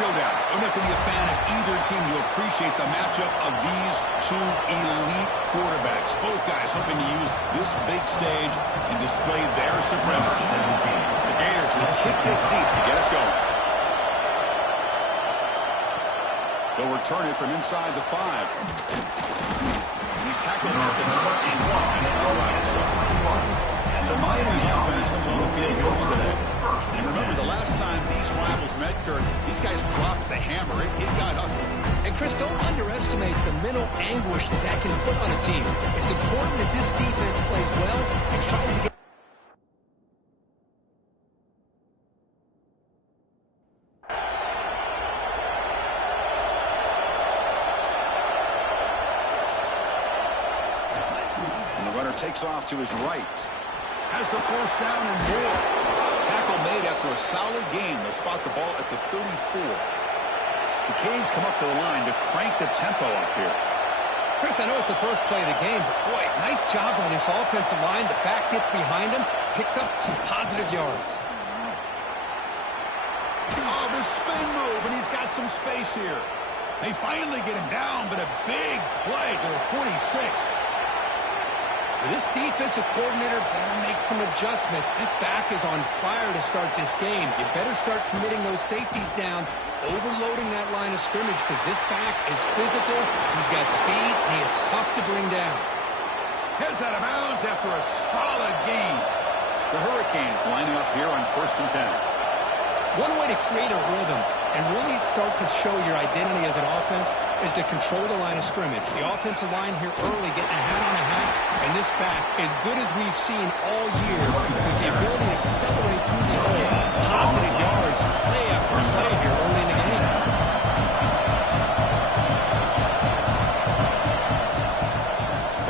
showdown. Don't have to be a fan of either team to appreciate the matchup of these two elite quarterbacks. Both guys hoping to use this big stage and display their supremacy. The Gators will kick this deep to get us going. They'll return it from inside the 5. And he's tackled at the 21. That's where the line start. So Miami's offense comes on the field first today. And remember, the last time these rivals met, Kurt, these guys dropped the hammer. It got ugly. And, Chris, don't underestimate the mental anguish that can put on a team. It's important that this defense plays well and tries to get... And the runner takes off to his right. Has the first down and more. Tackle made after a solid gain. They'll spot the ball at the 34. The Canes come up to the line to crank the tempo up here. Chris, I know it's the first play of the game, but boy, nice job by this offensive line. The back gets behind him, picks up some positive yards. Oh, the spin move, and he's got some space here. They finally get him down, but a big play to the 46. This defensive coordinator better make some adjustments. This back is on fire to start this game. You better start committing those safeties down, overloading that line of scrimmage, because this back is physical, he's got speed, and he is tough to bring down. Heads out of bounds after a solid gain. The Hurricanes lining up here on 1st and 10. One way to create a rhythm and really start to show your identity as an offense is to control the line of scrimmage. The offensive line here early getting a hat on a hat, and this back, as good as we've seen all year, with the ability to accelerate through the hole, positive yards, play after play here early in the game.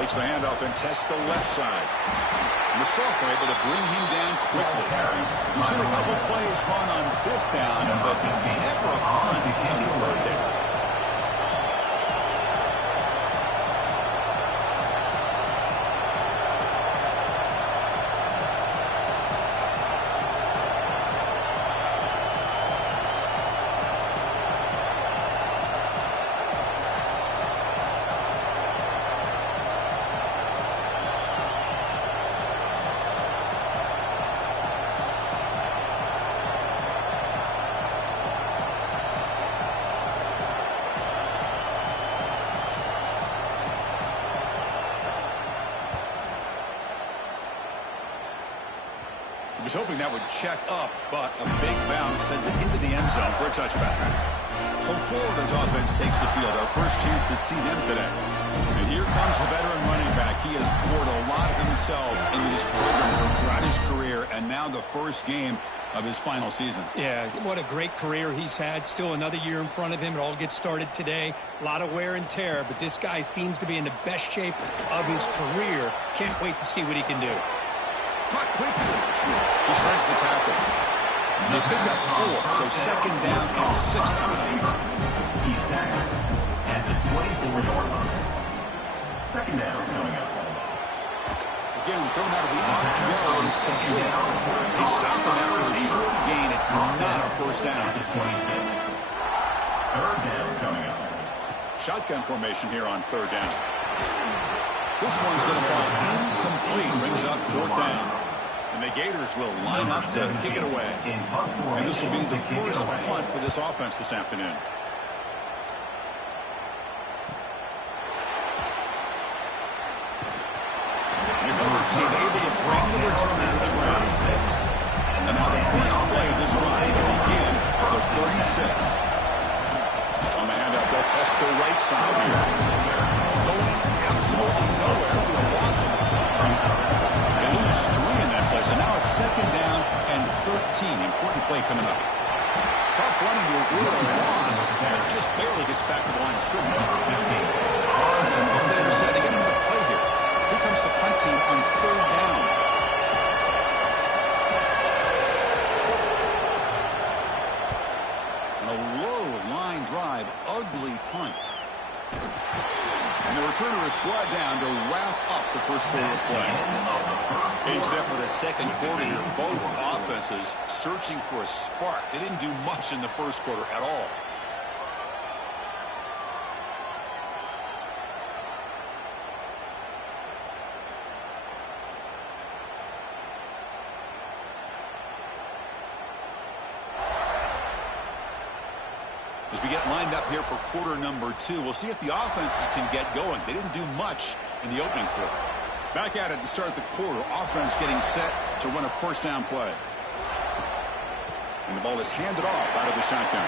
Takes the handoff and tests the left side. And the sophomore able to bring him down quickly. We've seen a couple plays run on 5th down, but never a punt on 3rd down. He was hoping that would check up, but a big bounce sends it into the end zone for a touchback. So Florida's offense takes the field. Our first chance to see them today. And here comes the veteran running back. He has poured a lot of himself into this program throughout his career, and now the first game of his final season. Yeah, what a great career he's had. Still another year in front of him. It all gets started today. A lot of wear and tear, but this guy seems to be in the best shape of his career. Can't wait to see what he can do. Caught quickly. He shreds the tackle. They picked up 4, so 2nd down and 6 coming. He's tackled at the 24-yard line. 2nd down coming up. Again, thrown out of the RPO and it's complete. They stopped him after a short gain. It's not a first down. 3rd down coming up. Shotgun formation here on 3rd down. This one's going to fall incomplete. Brings up 4th down. And the Gators will line up to kick it away. And this will be the first punt for this offense this afternoon. The coverage team able to bring the returner to the ground. And now the first play of this drive will begin at the 36. On the handoff, they'll test the right side here. Going absolutely nowhere with a loss of They lose 3 in that play, so now it's 2nd down and 13. Important play coming up. Tough running to avoid a loss, but just barely gets back to the line of scrimmage. And off the other side, they get another play here. Here comes the punt team on 3rd down. And a low line drive, ugly punt. And the returner is brought down to wrap up the first quarter of play. Except for the second quarter here, both offenses searching for a spark. They didn't do much in the first quarter at all. As we get lined up here for quarter number 2, we'll see if the offenses can get going. They didn't do much in the opening quarter. Back at it to start the quarter. Offense getting set to run a first down play. And the ball is handed off out of the shotgun.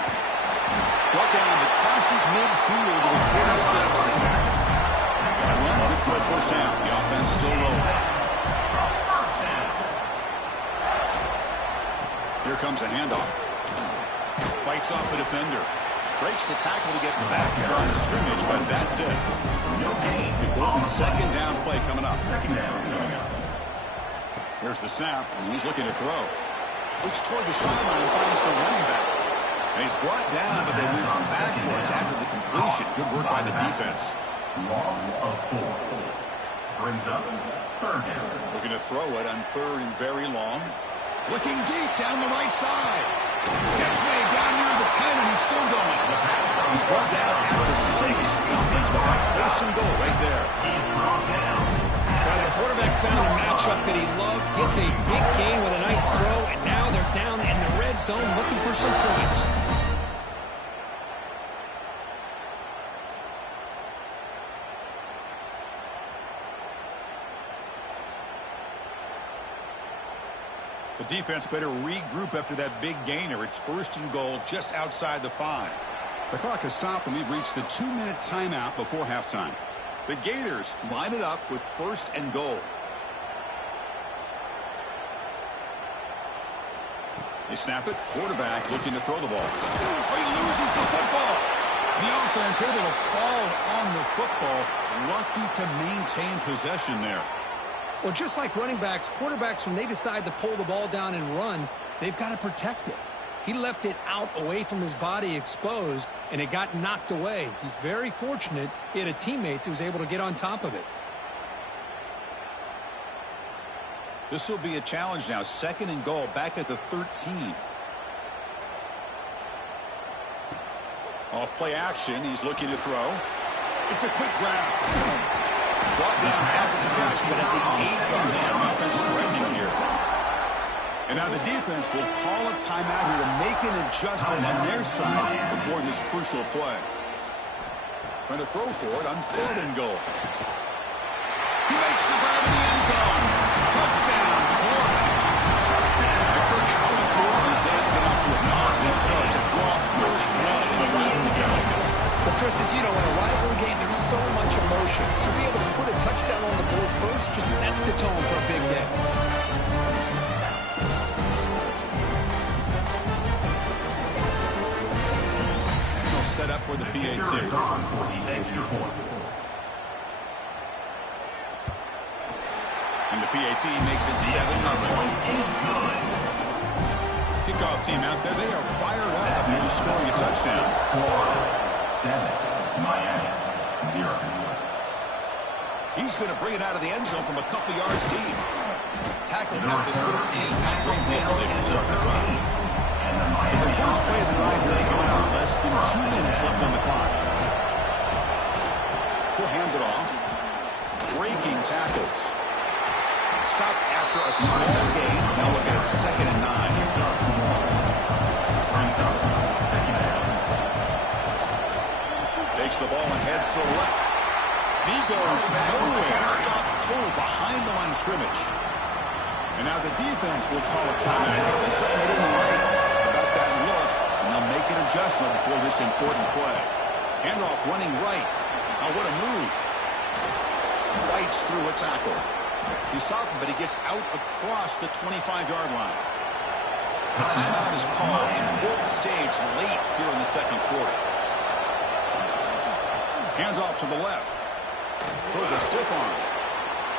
Brought down to crosses midfield to the 46. And run good for a first down. The offense still rolling. Here comes a handoff. Fights off a defender. Breaks the tackle to get back to the line of scrimmage, but that's it. Second down play coming up. Here's the snap, and he's looking to throw. Looks toward the sideline, finds the running back. And he's brought down, but they move backwards after the completion. Good work by the defense. Loss of 4. Brings up third down. Looking to throw it on third and very long. Looking deep down the right side. Catch made down near the 10, and he's still going. He's brought down at the 6. The offense will have first and goal right there. Well, the quarterback found a matchup that he loved, gets a big gain with a nice throw, and now they're down in the red zone looking for some points. The defense better regroup after that big gainer. It's first and goal just outside the 5. The clock has stopped, and we've reached the 2-minute timeout before halftime. The Gators line it up with first and goal. They snap it. Quarterback looking to throw the ball. Oh, he loses the football. The offense able to fall on the football. Lucky to maintain possession there. Well, just like running backs, quarterbacks, when they decide to pull the ball down and run, they've got to protect it. He left it out away from his body exposed, and it got knocked away. He's very fortunate he had a teammate who was able to get on top of it. This will be a challenge now. Second and goal back at the 13. Off play action. He's looking to throw. It's a quick grab. Brought down after the catch, but at the 8-yard line, offense threatening here. And now the defense will call a timeout here to make an adjustment on their side before this crucial play. Trying to throw for it on third and goal. He makes the grab in the end zone. Touchdown, Florida. And for Colin Gordon, they haven't been off to a positive start to draw first blood in the rivalry game like this. Well, Chris, as you know, in a rivalry game, there's so much emotion. So to be able to put a touchdown on the board first just sets the tone for a big day. He'll set up for the PAT. And the PAT makes it 7-0. Kickoff team out there, they are fired up after just scoring a touchdown. 7, Miami, 0. He's going to bring it out of the end zone from a couple yards deep. Tackled at the 13. Great field position to start the drive. So the first play of the drive here coming out. Less than 2 minutes left on the clock. He'll hand it off. Breaking tackles. Stop after a small gain. Now look at it, 2nd and 9. Takes the ball and heads to the left. He goes nowhere. Stop cold behind the line of scrimmage. And now the defense will call a timeout. There's something they didn't like about that look, and they'll make an adjustment before this important play. Handoff running right. Oh, what a move. Fights through a tackle. He stopped him, but he gets out across the 25-yard line. The timeout is called. Important stage late here in the second quarter. Hands off to the left. Throws a stiff arm.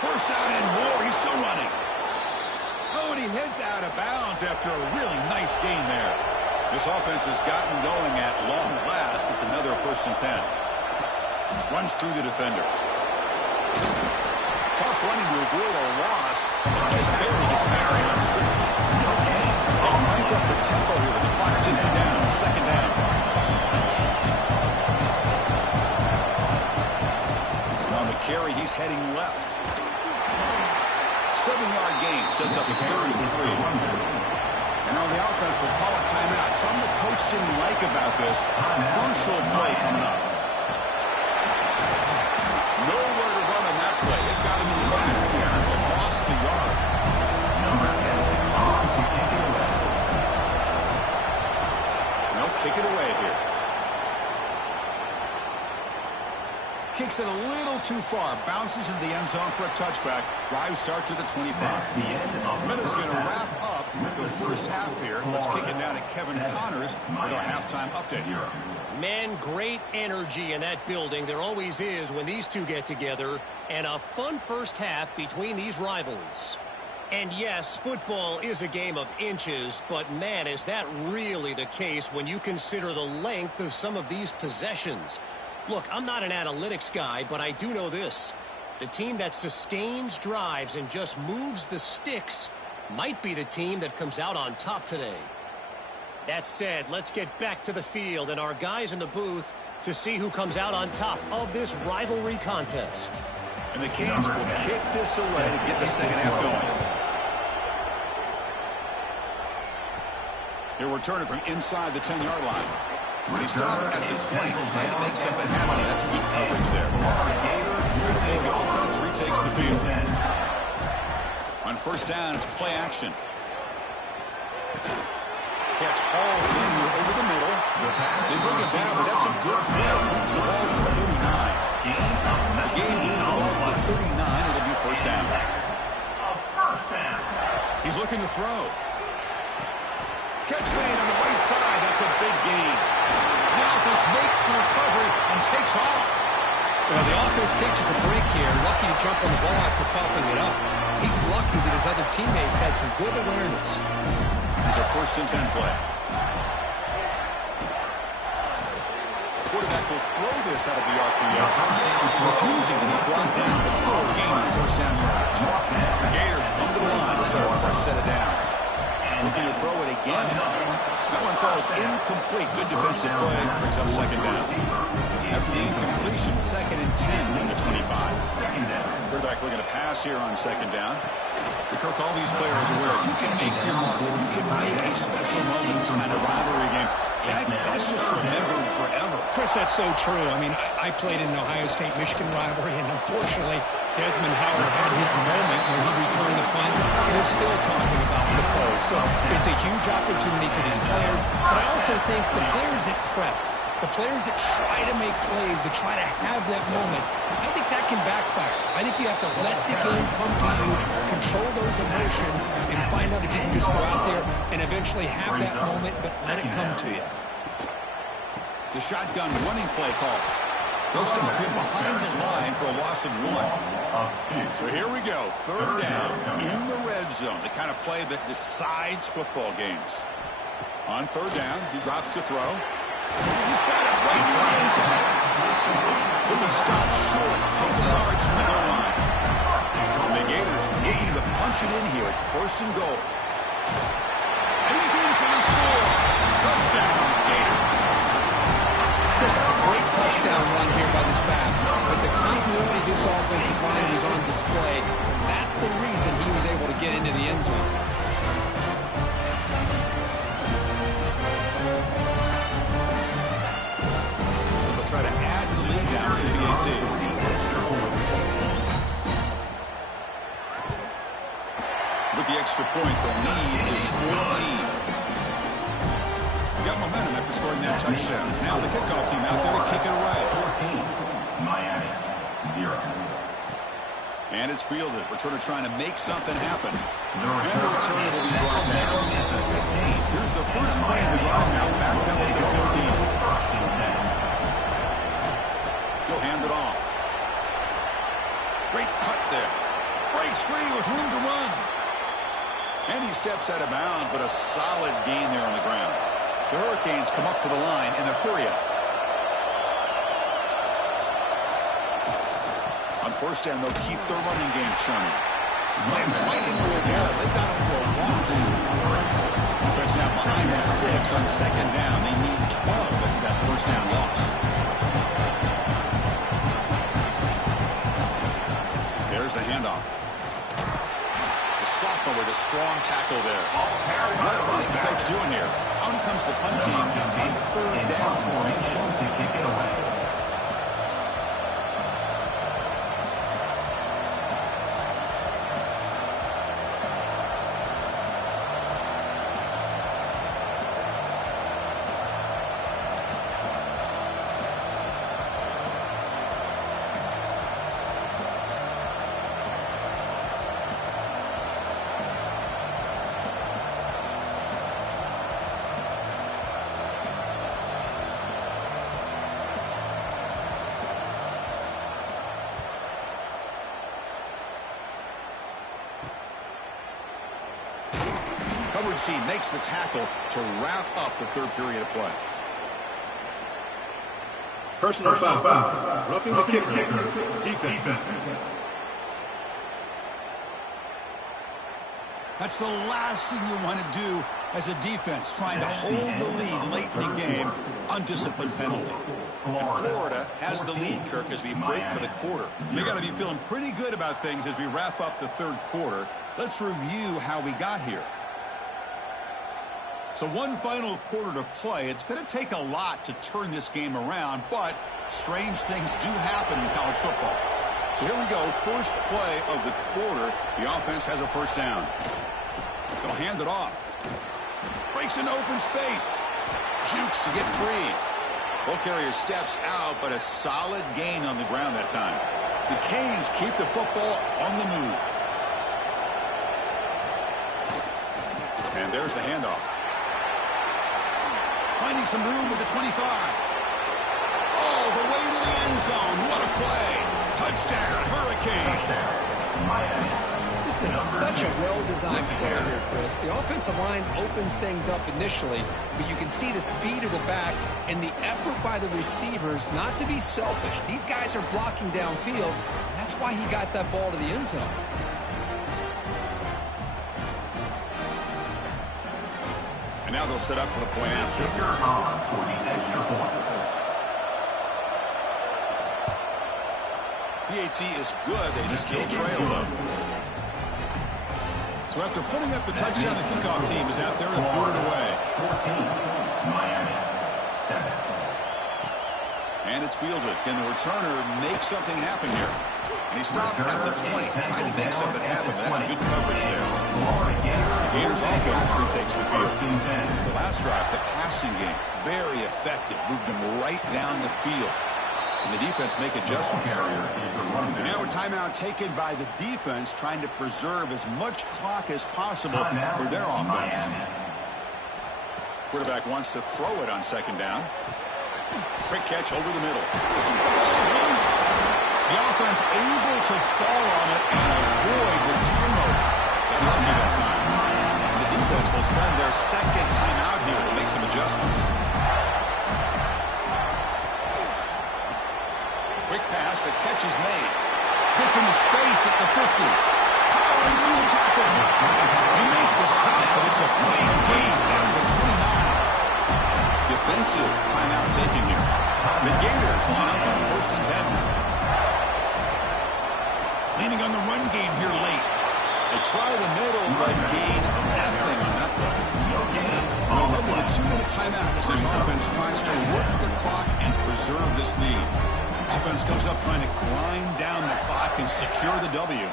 First down and more. He's still running. Oh, and he heads out of bounds after a really nice gain there. This offense has gotten going at long last. It's another 1st and 10. Runs through the defender. Tough running to avoid a loss. Just barely gets back to the line of scrimmage. They'll crank up the tempo here with the clock ticking down. Second down. On the carry, he's heading left. 7-yard gain sets up a 3rd and 3. And now the offense will call a timeout. Something the coach didn't like about this. Crucial play coming up. Nowhere to run on that play. It got him in the backfield. It's a loss of a yard. Number 10, on to kick it away. They'll kick it away here. Kicks it a little too far. Bounces into the end zone for a touchback. Drive starts at the 25. That's the end of Minutes going to wrap up the first half here. Let's kick it down to Kevin Connors with our halftime update. Man, great energy in that building. There always is when these two get together. And a fun first half between these rivals. And yes, football is a game of inches, but man, is that really the case when you consider the length of some of these possessions. Look, I'm not an analytics guy, but I do know this. The team that sustains drives and just moves the sticks might be the team that comes out on top today. That said, let's get back to the field and our guys in the booth to see who comes out on top of this rivalry contest. And the Canes will kick this away to get the second half going. They're returning from inside the 10-yard line. They stop at the 20, trying to make something happen. That's good coverage there. The offense retakes the field. On first down, it's play action. Catch hauled in here over the middle. They bring it down, but that's a good play. Moves the ball to the 39. The game moves the ball to the 39. It'll be first down. He's looking to throw. Catch made on the right side. That's a big gain. The offense makes a recovery and takes off. Well, the offense catches a break here. Lucky to jump on the ball after coughing it up. He's lucky that his other teammates had some good awareness. Here's a 1st and 10 play. Quarterback will throw this out of the RPO, refusing to be brought down before gaining first down yardage. The Gators come to the line to start a fresh set of downs. Looking to throw it again. That one falls incomplete. Good defensive play. Brings up second down. After the incompletion, 2nd and 10 from the 25. Quarterback looking to pass here on second down. Kirk, all these players are aware if you can make your mark, if you can make a special moment, this kind of rivalry game, that's just remembered forever. Chris, that's so true. I mean, I played in the Ohio State-Michigan rivalry, and unfortunately, Desmond Howard had his moment when he returned the punt. We're still talking about the pros. So it's a huge opportunity for these players. But I also think the players that press, the players that try to make plays, that try to have that moment, I think that can backfire. I think you have to let the game come to you, control those emotions, and find out if you can just go out there and eventually have that moment, but let it come to you. The shotgun running play call. They'll stop him behind the line for a loss of 1. So here we go. 3rd down in the red zone. The kind of play that decides football games. On 3rd down, he drops to throw. He's got it right near the end zone. He'll be stopped short, 4 yards from the goal line. And the Gators looking to punch it in here. It's 1st and goal. And he's in for the score. Touchdown, Gators. Chris, it's a great touchdown run here by this back, but the continuity of this offensive line was on display. That's the reason he was able to get into the end zone. They'll try to add to the lead now in the AT. With the extra point, the lead is 14. Got momentum after scoring that touchdown. Now the kickoff team out there to kick it away. 14, Miami, 0. And it's fielded. Returner trying to make something happen. The And the return will be brought down. at the 15. Here's the first play of the drive now backed up at the 15. He'll hand it off. Great cut there. Breaks free with room to run. And he steps out of bounds, but a solid gain there on the ground. The Hurricanes come up to the line in a hurry-up. On first down, they'll keep their running game churning. Slams right into a wall. They've got him for a loss. Offense now behind the 6 on second down. They need 12 after that first down loss. There's the handoff. The sophomore with a strong tackle there. What is the coach doing here? Out comes the punt team on third down. To kick it away. Coverage C makes the tackle to wrap up the third period of play. Personal foul. Roughing the kicker. Defense. That's the last thing you want to do as a defense, trying to hold the lead late in the game. Undisciplined penalty. And Florida has the lead, Kirk, as we break for the quarter. We got to be feeling pretty good about things as we wrap up the third quarter. Let's review how we got here. So one final quarter to play. It's going to take a lot to turn this game around, but strange things do happen in college football. So here we go, first play of the quarter. The offense has a first down. They'll hand it off. Breaks into open space. Jukes to get free. Ball carrier steps out, but a solid gain on the ground that time. The Canes keep the football on the move. And there's the handoff. Finding some room with the 25. All the way to the end zone. What a play. Touchdown, Hurricanes. This is such a well-designed play here, Chris. The offensive line opens things up initially, but you can see the speed of the back and the effort by the receivers not to be selfish. These guys are blocking downfield. That's why he got that ball to the end zone. And now they'll set up for the point after. For the extra point. PAT is good. They still trail them. So after putting up the touchdown, the kickoff team is out there to boot it away. 14, Miami, 7. And it's fielded. Can the returner make something happen here? And he stopped at the 20, trying to make something happen. That's good coverage there. The Gators offense retakes the field. The last drive, the passing game, very effective. Moved them right down the field. And the defense make adjustments. And now a timeout taken by the defense, trying to preserve as much clock as possible for their offense. Quarterback wants to throw it on second down. Quick catch over the middle. The ball is loose. The offense able to fall on it and avoid the turnover. Got lucky that time. And the defense will spend their second timeout here to make some adjustments. Quick pass, the catch is made. Gets into space at the 50. Powering through the tackle. They make the stop, but it's a big gain down to the 29. Defensive timeout taken here. The Gators line up on first and 10. Leaning on the run game here late. They try the middle, but gain nothing on that play. We'll head to the 2-minute timeout as this offense tries to work the clock and preserve this lead. Offense comes up trying to grind down the clock and secure the W.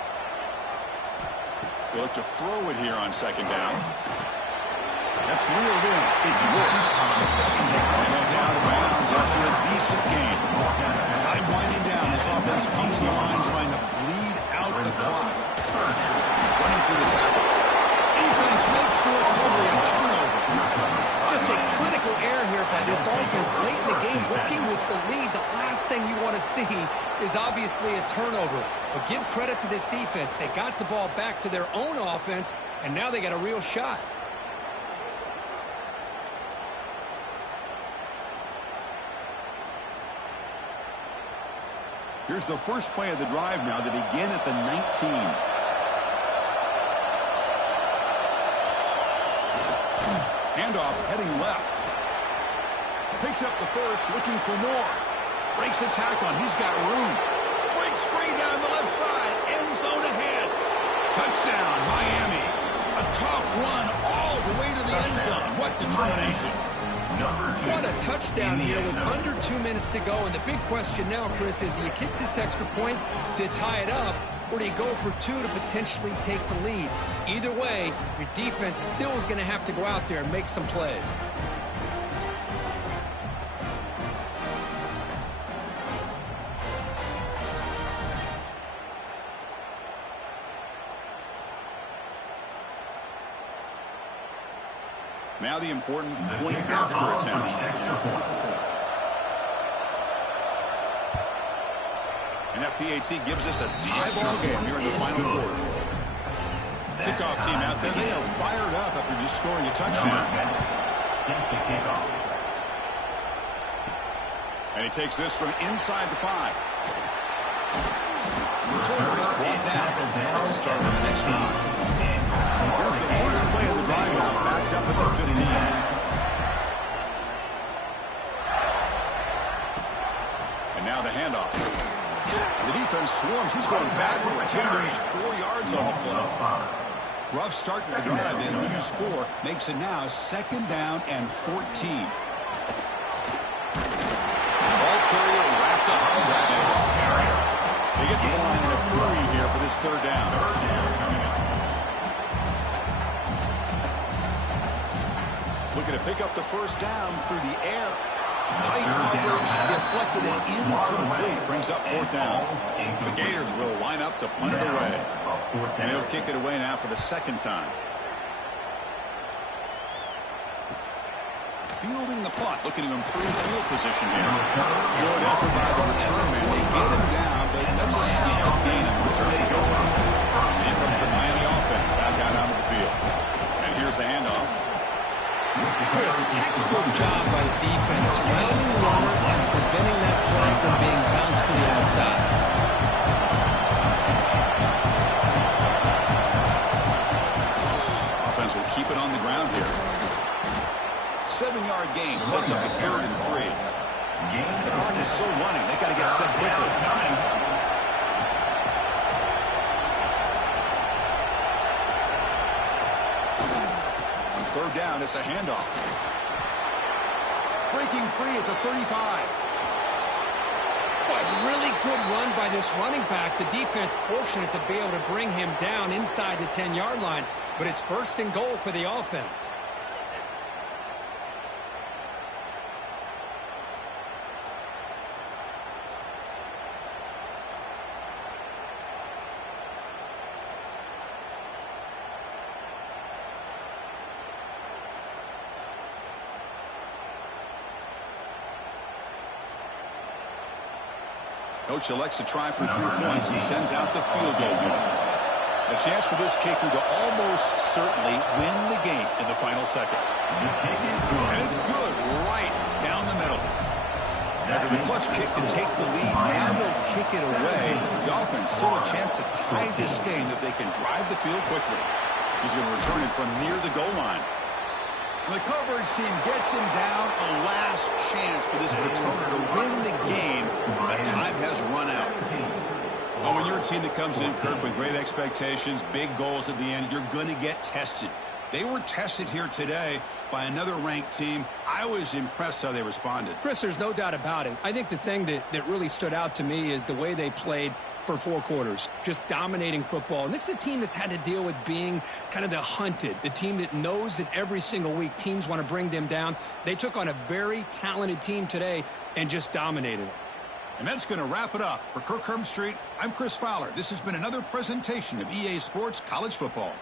They look to throw it here on second down. That's reeled in. It's work. And that's out of bounds after a decent gain. Time winding down. This offense comes to the line trying to bleed out the clock. Running through the tackle. Defense makes the recovery and turnover. Just a critical error here by this offense late in the game, working with the lead. The last thing you want to see is obviously a turnover. But give credit to this defense. They got the ball back to their own offense, and now they got a real shot. Here's the first play of the drive now. They begin at the 19. Handoff heading left. Picks up the first, looking for more. Breaks a tackle, he's got room. Breaks free down the left side. End zone ahead. Touchdown, Miami. A tough run all the way to the end zone. What determination. What a touchdown here with under 2 minutes to go. And the big question now, Chris, is do you kick this extra point to tie it up, or do you go for two to potentially take the lead? Either way, your defense still is going to have to go out there and make some plays. Now the important point after attempt. And that PAT gives us a tie ball game here in the final quarter. Kickoff team out there, they are fired up after just scoring a touchdown. And he takes this from inside the 5. Turner is brought down to start with the next drive. Here's the first play of the drive now, backed up at the 15. And now the handoff. The defense swarms. He's going backwards. He'll lose 4 yards on the play. Rough start to the drive. They lose 4. Makes it now 2nd down and 14. Ball carrier wrapped up. They get to the line in a hurry here for this 3rd down. Looking to pick up the first down through the air. Tight coverage, deflected and incomplete. Brings up 4th down. The Gators will line up to punt it away. And he'll kick it away now for the 2nd time. Fielding the punt, looking to improve field position here. Good effort by the return man. They get him down, but that's a solid gain in return. And here comes the Miami offense back out onto the field. And here's the handoff. Chris, textbook job by the defense, surrounding the runner and preventing that play from being bounced to the outside. Offense will keep it on the ground here. 7-yard gain sets up a 3rd and 3. The clock is still running. They got to get set quickly. On 3rd down, it's a handoff. Breaking free at the 35. Boy, really good run by this running back. The defense fortunate to be able to bring him down inside the 10-yard line, but it's 1st and goal for the offense. Coach elects to try for 3 points and sends out the field goal unit. A chance for this kicker to almost certainly win the game in the final seconds. And it's good right down the middle. After the clutch kick to take the lead, now they'll kick it away. The offense still a chance to tie this game if they can drive the field quickly. He's going to return it from near the goal line. The coverage team gets him down. A last chance for this returner to win the game, but time has run out. Oh, when you're a team that comes in, Kirk, with great expectations, big goals at the end, you're going to get tested. They were tested here today by another ranked team. I was impressed how they responded. Chris, there's no doubt about it. I think the thing that really stood out to me is the way they played for 4 quarters, just dominating football. And this is a team that's had to deal with being kind of the hunted, the team that knows that every single week teams want to bring them down. They took on a very talented team today and just dominated it. And that's going to wrap it up. For Kirk Herbstreit, I'm Chris Fowler. This has been another presentation of EA Sports College Football.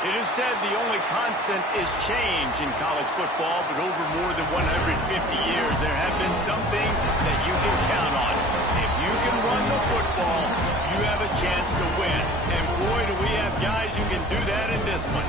It is said the only constant is change in college football, but over more than 150 years, there have been some things that you can count on. If you can run the football, you have a chance to win. And boy, do we have guys who can do that in this one.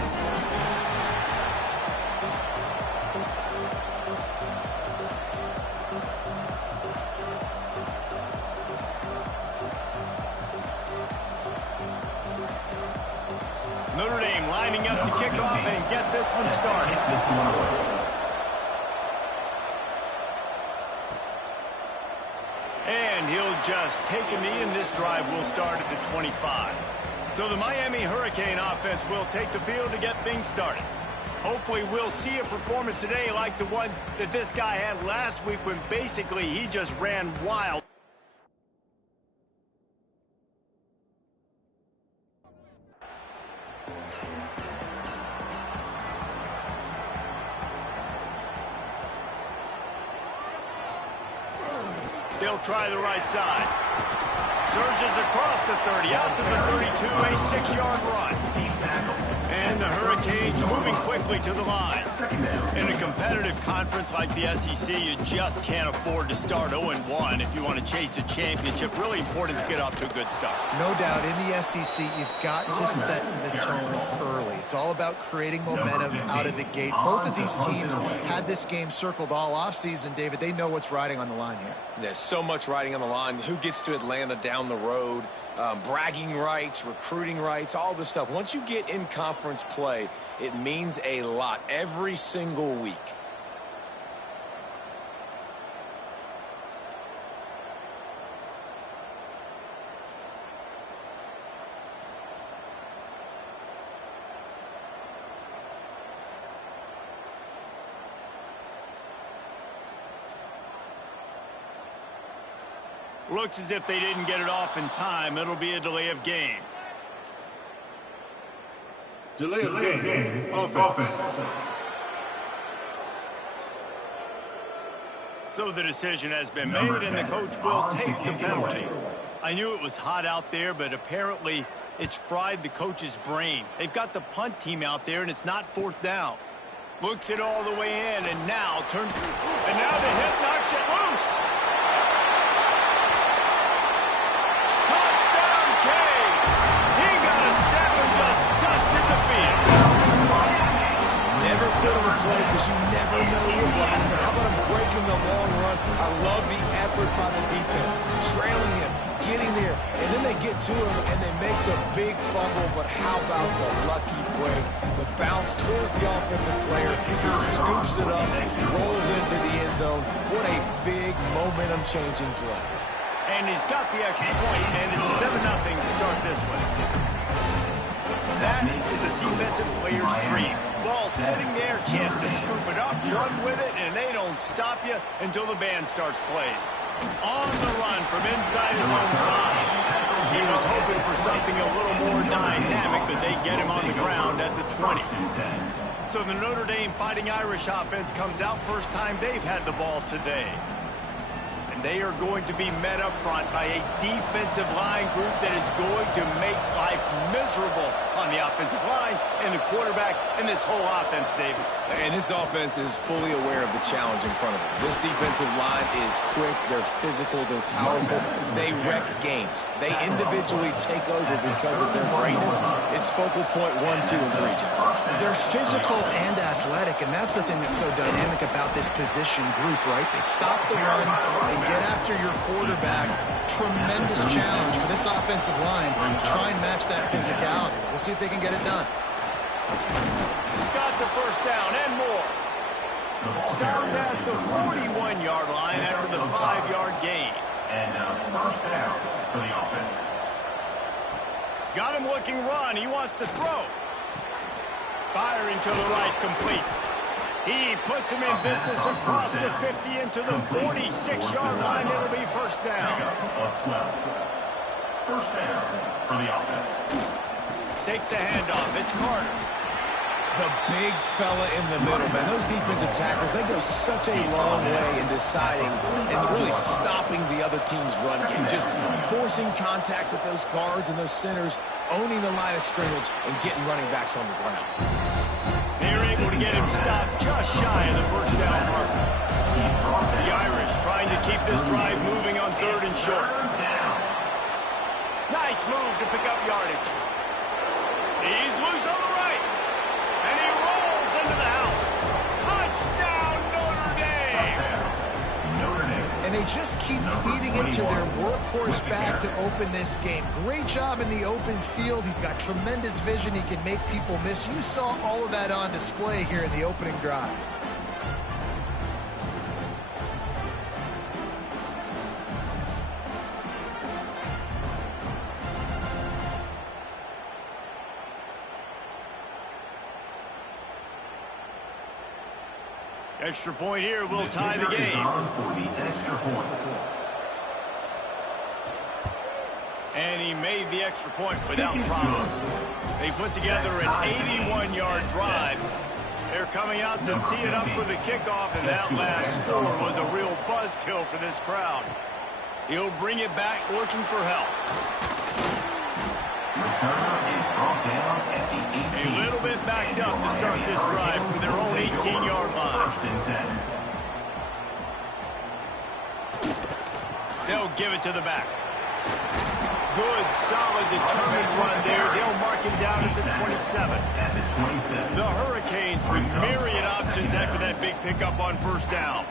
Notre Dame lining up to kick off and get this one started. And he'll just take a knee, and this drive will start at the 25. So the Miami Hurricane offense will take the field to get things started. Hopefully we'll see a performance today like the one that this guy had last week when basically he just ran wild. They'll try the right side. Surges across the 30, out to the 32, a 6-yard run. And the Hurricanes moving quickly to the line. In a competitive conference like the SEC, you just can't afford to start 0-1 if you want to chase a championship. Really important to get off to a good start. No doubt, in the SEC, you've got to set the tone early. It's all about creating momentum out of the gate. Both of these teams had this game circled all offseason, David. They know what's riding on the line here. There's so much riding on the line. Who gets to Atlanta down the road? Bragging rights, recruiting rights, all this stuff. Once you get in conference play, it means a lot every single week. Looks as if they didn't get it off in time. It'll be a delay of game. Delay of game. Offense. So the decision has been made, and the coach will take the penalty. I knew it was hot out there, but apparently it's fried the coach's brain. They've got the punt team out there, and it's not 4th down. Looks it all the way in, and now turns. And now the hit knocks it loose. Put him in play because you never know what will happen. How about him breaking the long run? I love the effort by the defense. Trailing him, getting there, and then they get to him and they make the big fumble. But how about the lucky break? The bounce towards the offensive player. He scoops it up, rolls into the end zone. What a big momentum-changing play. And he's got the extra point, and it's 7-0 to start this one. That is a defensive player's dream. Ball sitting there, chance to scoop it up, run with it, and they don't stop you until the band starts playing. On the run from inside his own 5. He was hoping for something a little more dynamic, but they get him on the ground at the 20. So the Notre Dame Fighting Irish offense comes out first time they've had the ball today. And they are going to be met up front by a defensive line group that is going to make life miserable on the offensive line and the quarterback and this whole offense, David. And this offense is fully aware of the challenge in front of them. This defensive line is quick, they're physical, they're powerful, they wreck games. They individually take over because of their greatness. It's focal point 1, 2, and 3, Jesse. They're physical and athletic, and that's the thing that's so dynamic about this position group, right? They stop the run and get after your quarterback. Tremendous challenge for this offensive line to try and match that physicality. We'll see if they can get it done. Got the first down and more. Stopped at the 41-yard line after the 5-yard gain. And first down for the offense. Got him looking run. He wants to throw. Firing to the right, complete. He puts him in business across the 50 into the 46-yard line. It'll be first down. First down for the offense. Takes the handoff. It's Carter. The big fella in the middle, man. Those defensive tackles, they go such a long way in deciding and really stopping the other team's run game. Just forcing contact with those guards and those centers owning the line of scrimmage and getting running backs on the ground. They're able to get him stopped just shy of the first down marker. The Irish trying to keep this drive moving on 3rd and short. Nice move to pick up yardage. He's loose on the right. And he rolls into the house. Touchdown, Notre Dame! And they just keep feeding it to their workhorse back to open this game. Great job in the open field. He's got tremendous vision. He can make people miss. You saw all of that on display here in the opening drive. Extra point here will tie the game. And he made the extra point without problem. They put together an 81-yard drive. They're coming out to tee it up for the kickoff, and that last score was a real buzzkill for this crowd. He'll bring it back looking for help. A little bit backed up to start this drive from their own 18-yard line. They'll give it to the back. Good, solid, determined run there. They'll mark him down at the 27. The Hurricanes with myriad options after that big pickup on first down.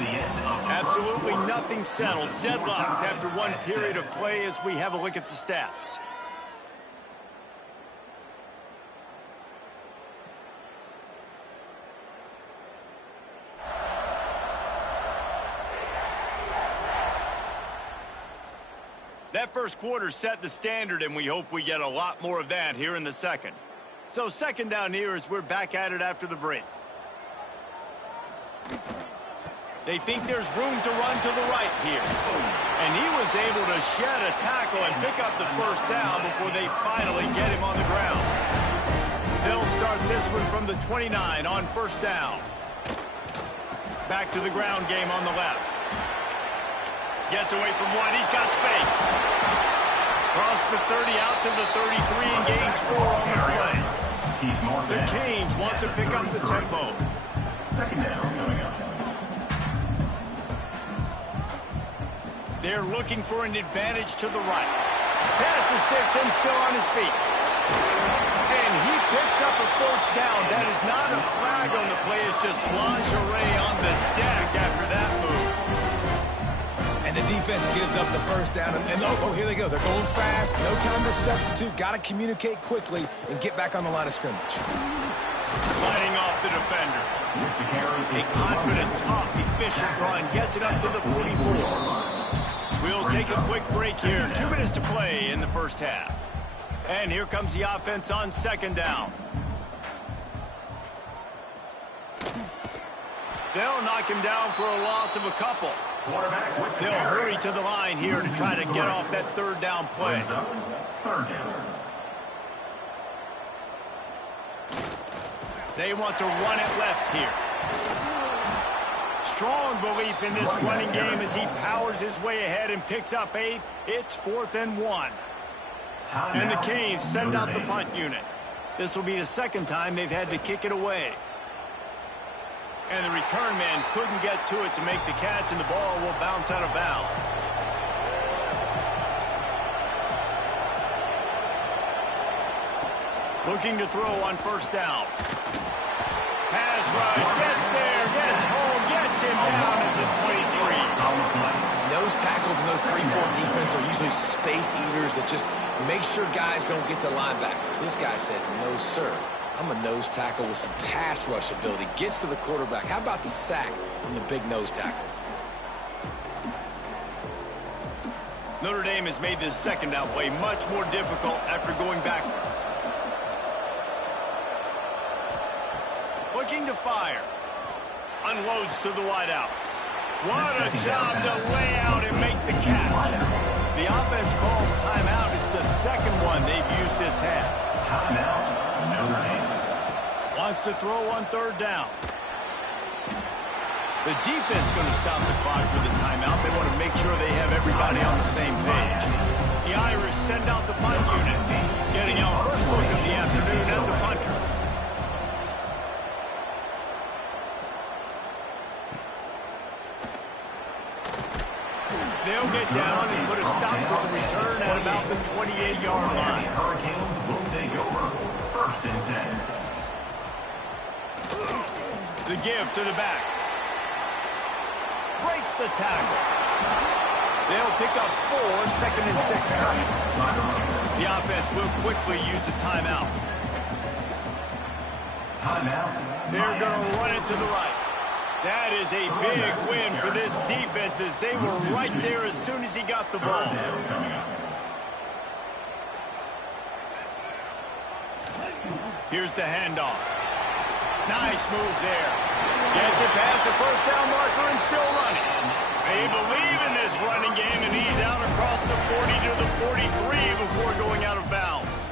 Absolutely nothing settled. Deadlocked after one period of play as we have a look at the stats. That first quarter set the standard, and we hope we get a lot more of that here in the second. So second down here as we're back at it after the break. They think there's room to run to the right here. And he was able to shed a tackle and pick up the first down before they finally get him on the ground. They'll start this one from the 29 on first down. Back to the ground game on the left. Gets away from one. He's got space. Cross the 30 out to the 33 and gains 4 on the play. The Canes want to pick up the tempo. Second down coming up. They're looking for an advantage to the right. Pass the sticks and still on his feet. And he picks up a first down. That is not a flag on the play. It's just lingerie on the deck after that move. And the defense gives up the first down. And oh, here they go. They're going fast. No time to substitute. Got to communicate quickly and get back on the line of scrimmage. Lining off the defender. A confident, tough, efficient run. Gets it up to the 44. We'll take a quick break here. 2 minutes to play in the first half. And here comes the offense on second down. They'll knock him down for a loss of a couple. They'll hurry to the line here to try to get off that third down play. Third down. They want to run it left here. Strong belief in this running game as he powers his way ahead and picks up 8. It's 4th and 1. And the Canes send out the punt unit. This will be the second time they've had to kick it away. And the return man couldn't get to it to make the catch, and the ball will bounce out of bounds. Looking to throw on first down. Pass rush, gets there, gets home, gets him down at the 23. Nose tackles in those 3-4 defense are usually space eaters that just make sure guys don't get to linebackers. This guy said, no, sir. I'm a nose tackle with some pass rush ability. Gets to the quarterback. How about the sack from the big nose tackle? Notre Dame has made this second down play much more difficult after going backwards. Looking to fire. Unloads to the wideout. What a job to lay out and make the catch. The offense calls timeout. It's the second one they've used this half. Timeout, Notre Dame. Wants to throw on third down. The defense going to stop the clock with a timeout. They want to make sure they have everybody on the same page. The Irish send out the punt unit, getting our first look of the afternoon at the punter. They'll get down and put a stop to the return at about the 28-yard line. Hurricanes will take over. 1st and 10. The give to the back. Breaks the tackle. They'll pick up 4, 2nd and 6 now. The offense will quickly use a timeout. Timeout. They're going to run it to the right. That is a big win for this defense as they were right there as soon as he got the ball. Here's the handoff. Nice move there. Gets it past the first down marker and still running. They believe in this running game, and he's out across the 40 to the 43 before going out of bounds.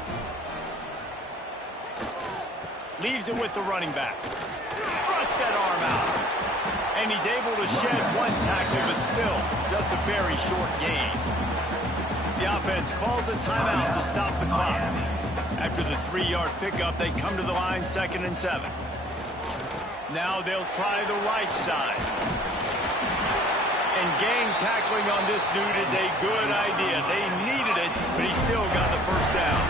Leaves it with the running back. Thrust that arm out. And he's able to shed one tackle, but still just a very short gain. The offense calls a timeout to stop the clock. After the 3-yard pickup, they come to the line 2nd and 7. Now they'll try the right side. And gang tackling on this dude is a good idea. They needed it, but he still got the first down.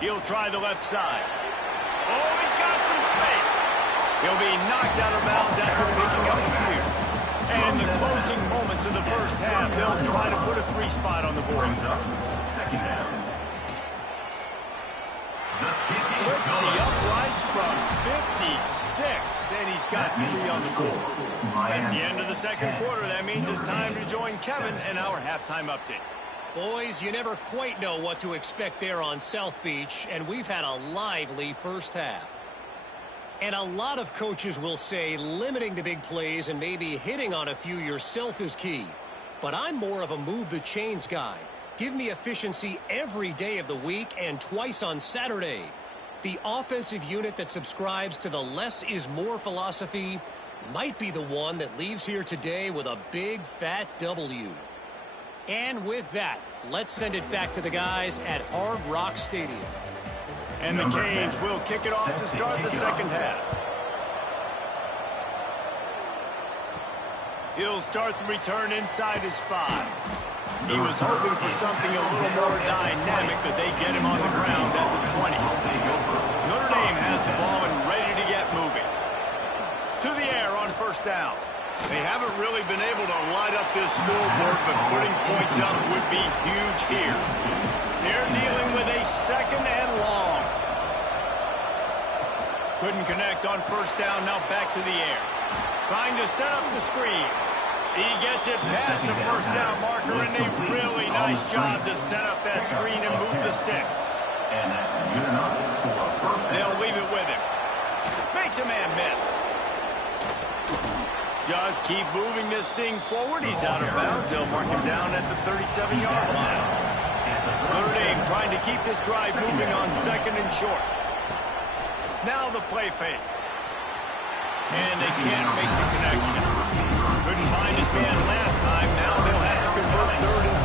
He'll try the left side. Oh, he's got some space. He'll be knocked out of bounds after picking up a few. And in the closing moments of the first half, they'll try to put a 3-spot on the board. 2nd down. Splits the uprights from 56, and he's got 3 on the board. That's the end of the 2nd quarter. That means it's time to join Kevin in our halftime update. Boys, you never quite know what to expect there on South Beach, and we've had a lively first half. And a lot of coaches will say limiting the big plays and maybe hitting on a few yourself is key. But I'm more of a move the chains guy. Give me efficiency every day of the week and twice on Saturday. The offensive unit that subscribes to the less is more philosophy might be the one that leaves here today with a big fat W. And with that, let's send it back to the guys at Hard Rock Stadium. And the Canes will kick it off to start the 2nd half. He'll start the return inside his 5. He was hoping for something a little more dynamic, but they get him on the ground at the 20. Notre Dame has the ball and ready to get moving. To the air on 1st down. They haven't really been able to light up this scoreboard, but putting points up would be huge here. They're dealing with a 2nd and long. Couldn't connect on 1st down, now back to the air. Trying to set up the screen. He gets it past the 1st down marker, and a really nice job to set up that screen and move the sticks. And that's good enough for a 1st down. They'll leave it with him. Makes a man miss. Just keep moving this thing forward. He's out of bounds. They'll mark him down at the 37-yard line. Notre Dame trying to keep this drive moving on 2nd and short. Now the play fake. And they can't make the connection. Couldn't find his man last time. Now they'll have to convert 3rd and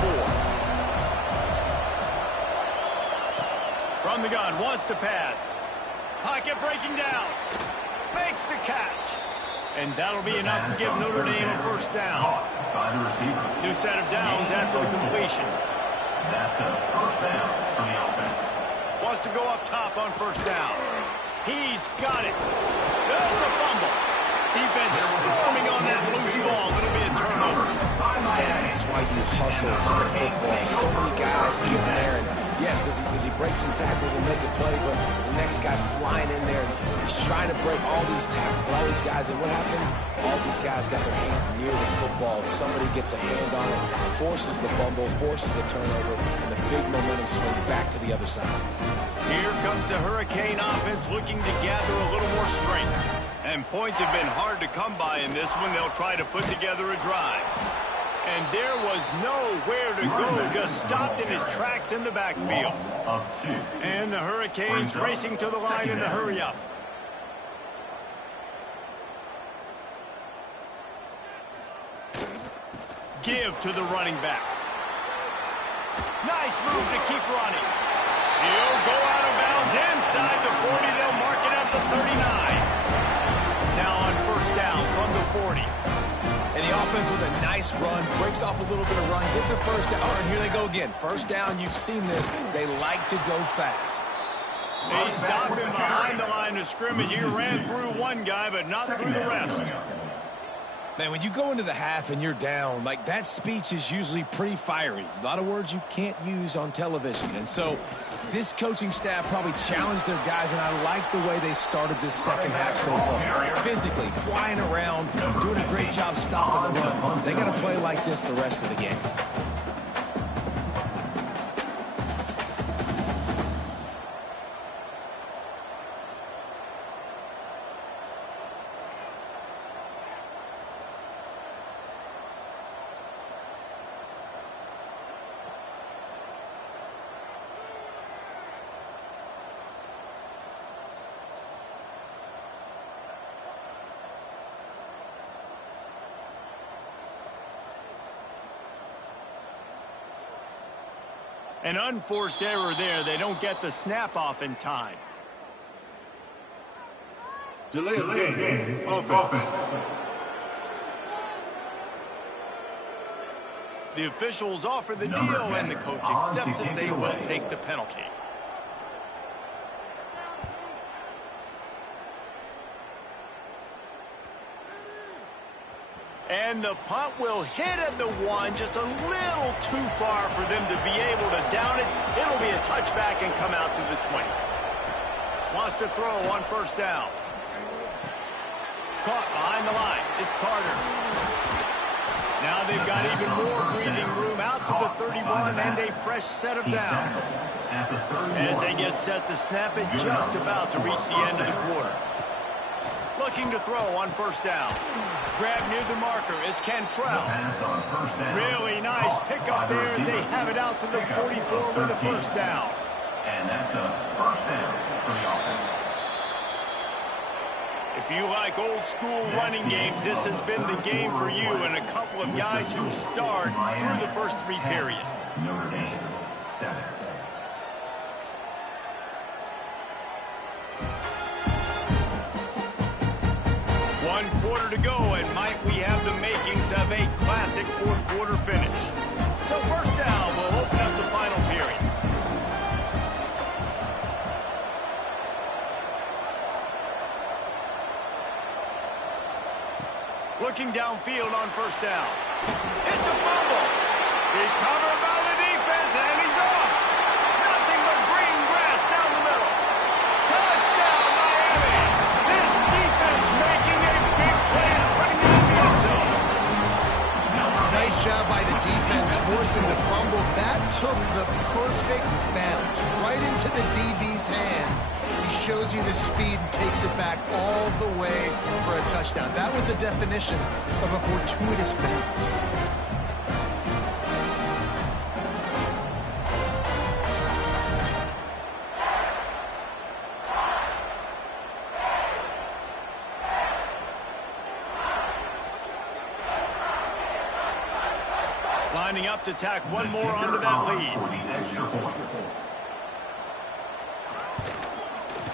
4. From the gun, wants to pass. Pocket breaking down. Makes the catch. And that'll be enough to give Notre Dame a 1st down. By the receiver. New set of downs after the completion. That's a 1st down for the offense. Wants to go up top on 1st down. He's got it. That's a fumble. Defense swarming on that loose ball. It'll be a turnover. And that's why you hustle to the football. So many guys get there, and yes, does he break some tackles and make a play, but the next guy flying in there, and he's trying to break all these tackles, but all these guys, and what happens? All these guys got their hands near the football. Somebody gets a hand on it, forces the fumble, forces the turnover, and the big momentum swing back to the other side. Here comes the Hurricane offense looking to gather a little more strength. And points have been hard to come by in this one. They'll try to put together a drive. And there was nowhere to go, just stopped in his tracks in the backfield. Of 2. And the Hurricanes racing to the line in a hurry up. give to the running back. Nice move to keep running. He'll go out of bounds inside the 40. They'll mark it at the 39. Now on first down from the 40. And the offense with a nice run, breaks off a little bit of run, gets a first down. Oh, and here they go again. First down, you've seen this. They like to go fast. They stopped him behind the line of scrimmage. He ran through one guy, but not through the rest. Man, when you go into the half and you're down, like that speech is usually pretty fiery. A lot of words you can't use on television. And so this coaching staff probably challenged their guys, and I like the way they started this second half so far. Physically, flying around, doing a great job stopping the run. They got to play like this the rest of the game. An unforced error there. They don't get the snap off in time. Delay of game. Offense. The officials offer the deal, and the coach accepts it. They will take the penalty. And the punt will hit at the 1, just a little too far for them to be able to down it. It'll be a touchback and come out to the 20. Wants to throw on first down. Caught behind the line. It's Carter. Now they've got even more breathing room out to the 31 and a fresh set of downs. As they get set to snap it, just about to reach the end of the quarter. Looking to throw on first down. Grab near the marker. It's Cantrell. Really nice pickup there as they have it out to the 44 with a first down. And that's a first down for the offense. If you like old school running games, this has been the game for you and a couple of guys who start through the first 3 periods. Notre Dame, 7. One quarter to go, and might we have the makings of a classic fourth quarter finish. So first down will open up the final period. Looking downfield on first down. It's a fumble. Recovered by the defense, and he's off. Nothing but green grass down the middle. Touchdown, Miami. This defense making a big play and putting it in the end zone. Nice job by the defense forcing the fumble. That took the perfect bounce right into the DB's hands. He shows you the speed and takes it back all the way for a touchdown. That was the definition of a fortuitous bounce. Lining up to tack one more onto that lead.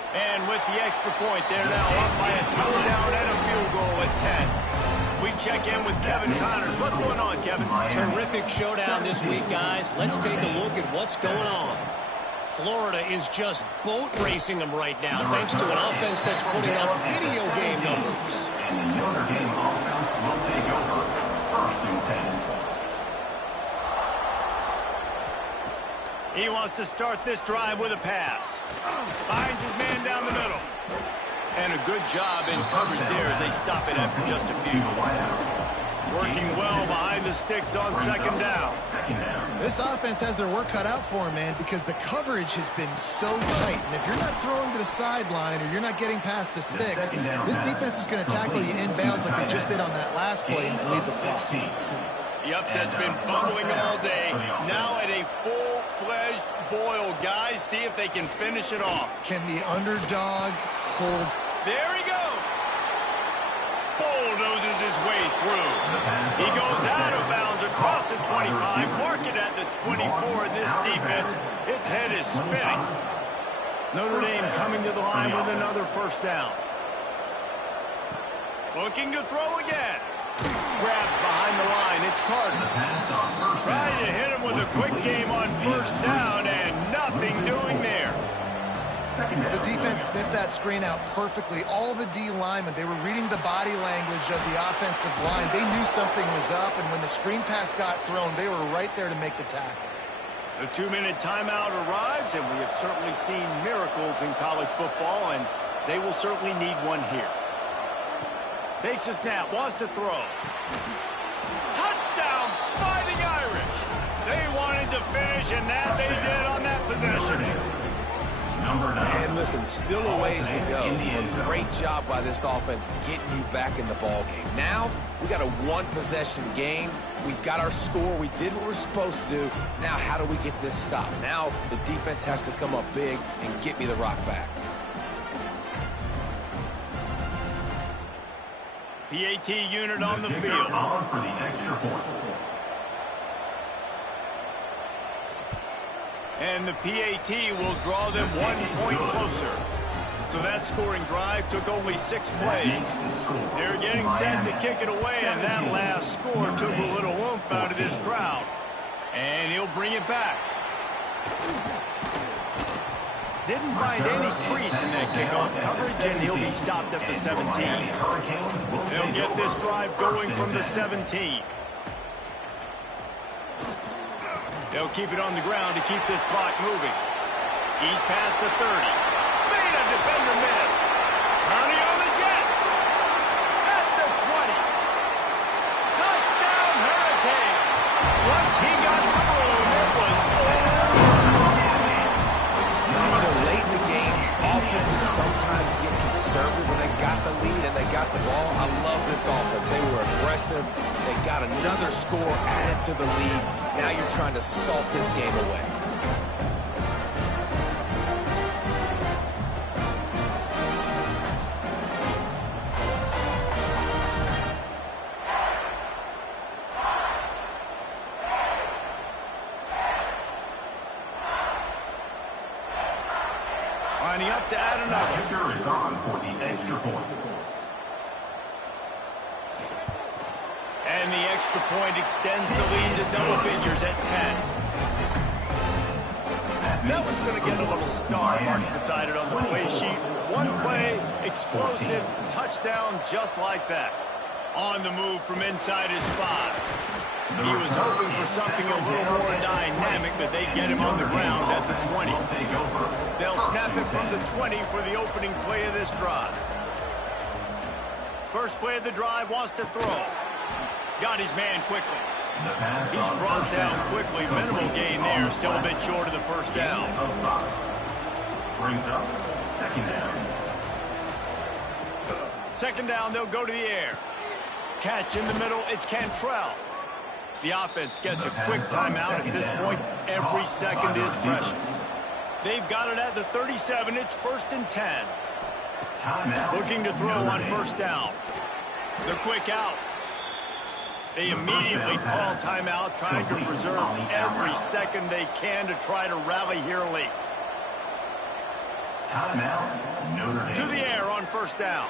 And with the extra point, they're now up by a touchdown and a field goal at 10. We check in with Kevin Connors. What's going on, Kevin? Terrific showdown this week, guys. Let's take a look at what's going on. Florida is just boat racing them right now, thanks to an offense that's putting up video game numbers. And the Notre Dame offense will take over first and 10. He wants to start this drive with a pass. Finds his man down the middle. And a good job in coverage there as they stop it after just a few. Working well behind the sticks on second down. This offense has their work cut out for them, man, because the coverage has been so tight. And if you're not throwing to the sideline or you're not getting past the sticks, this defense is going to tackle you inbounds like they just did on that last play and bleed the clock. The upset's been bubbling all day. Now at a full-fledged boil. Guys, see if they can finish it off. Can the underdog hold? There he goes. Bulldozes his way through. He goes out of bounds across 25. Mark it at the 24 in this defense. Its head is spinning. Notre Dame coming to the line with another first down. Looking to throw again. Grabbed behind the line. It's Carter. Trying to hit him with a quick game on first down and nothing doing there. The defense sniffed that screen out perfectly. All the D linemen, they were reading the body language of the offensive line. They knew something was up, and when the screen pass got thrown, they were right there to make the tackle. The 2-minute timeout arrives, and we have certainly seen miracles in college football, and they will certainly need one here. Takes a snap, wants to throw. Touchdown, Fighting Irish. They wanted to finish, and that they did on that possession. And listen, still a ways to go. A great job by this offense getting you back in the ball game. Now, we got a one-possession game. We've got our score. We did what we're supposed to do. Now, how do we get this stopped? Now, the defense has to come up big and get me the rock back. PAT unit on the field. For the extra point. And the PAT will draw them 1 point closer. So that scoring drive took only 6 plays. They're getting set to kick it away, and that last score took a little oomph out of this crowd. And he'll bring it back. Didn't find any crease in that kickoff coverage, and he'll be stopped at the 17. They'll get this drive going from the 17. They'll keep it on the ground to keep this clock moving. He's past the 30. Made a defender miss. Counting on the Jets. At the 20. Touchdown, Hurricane. Once he got some room, it was over. You know, late in the games, offenses sometimes get conservative when they got the lead and they got the ball. I love this offense. They were aggressive. They got another score added to the lead. Now you're trying to salt this game away. Lining up to add another. Kicker is on for the extra point. And the extra point extends the lead to double figures at 10. That one's going to get a little star mark beside it on the play sheet. One play, explosive, touchdown just like that. On the move from inside his 5. He was hoping for something a little more dynamic, but they get him on the ground at the 20. They'll snap it from the 20 for the opening play of this drive. First play of the drive, wants to throw. Got his man quickly. He's brought down quickly. Minimal gain there. Still a bit short of the first down. Brings up second down. Second down, they'll go to the air. Catch in the middle, it's Cantrell. The offense gets a quick timeout at this point. Every second is precious. They've got it at the 37. It's 1st and 10. Looking to throw on first down. The quick out. They immediately call timeout, trying to preserve every second they can to try to rally here late. Timeout, Notre Dame. To the air on first down.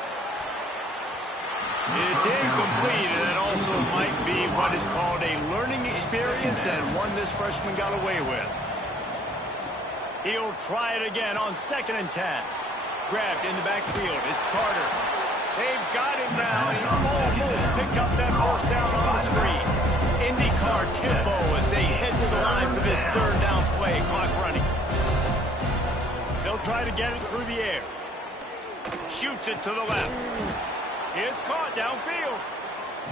It's incomplete, and it also might be what is called a learning experience, and one this freshman got away with. He'll try it again on 2nd and 10. Grabbed in the backfield. It's Carter. They've got him now. He almost picked up that first down on the screen. IndyCar tempo as they head to the line for this 3rd down play. Clock running. They'll try to get it through the air. Shoots it to the left. It's caught downfield.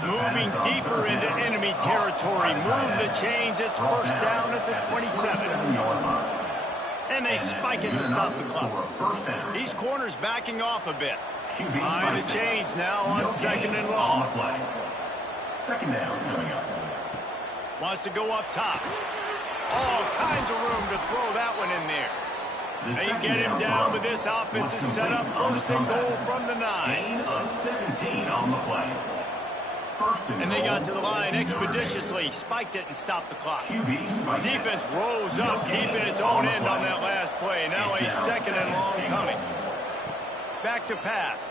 Moving deeper into enemy territory. Move the chains. It's first down at the 27. And they spike it to stop the clock. These corners backing off a bit. Behind the chains now on 2nd and long. Second down coming up. Wants to go up top. All kinds of room to throw that one in there. They get him down, but this offense is set up 1st and goal from the 9. Gain of 17 on the play. And they got to the line expeditiously, spiked it and stopped the clock. Defense rose up deep in its own end on that last play. Now a second and long coming. Back to pass.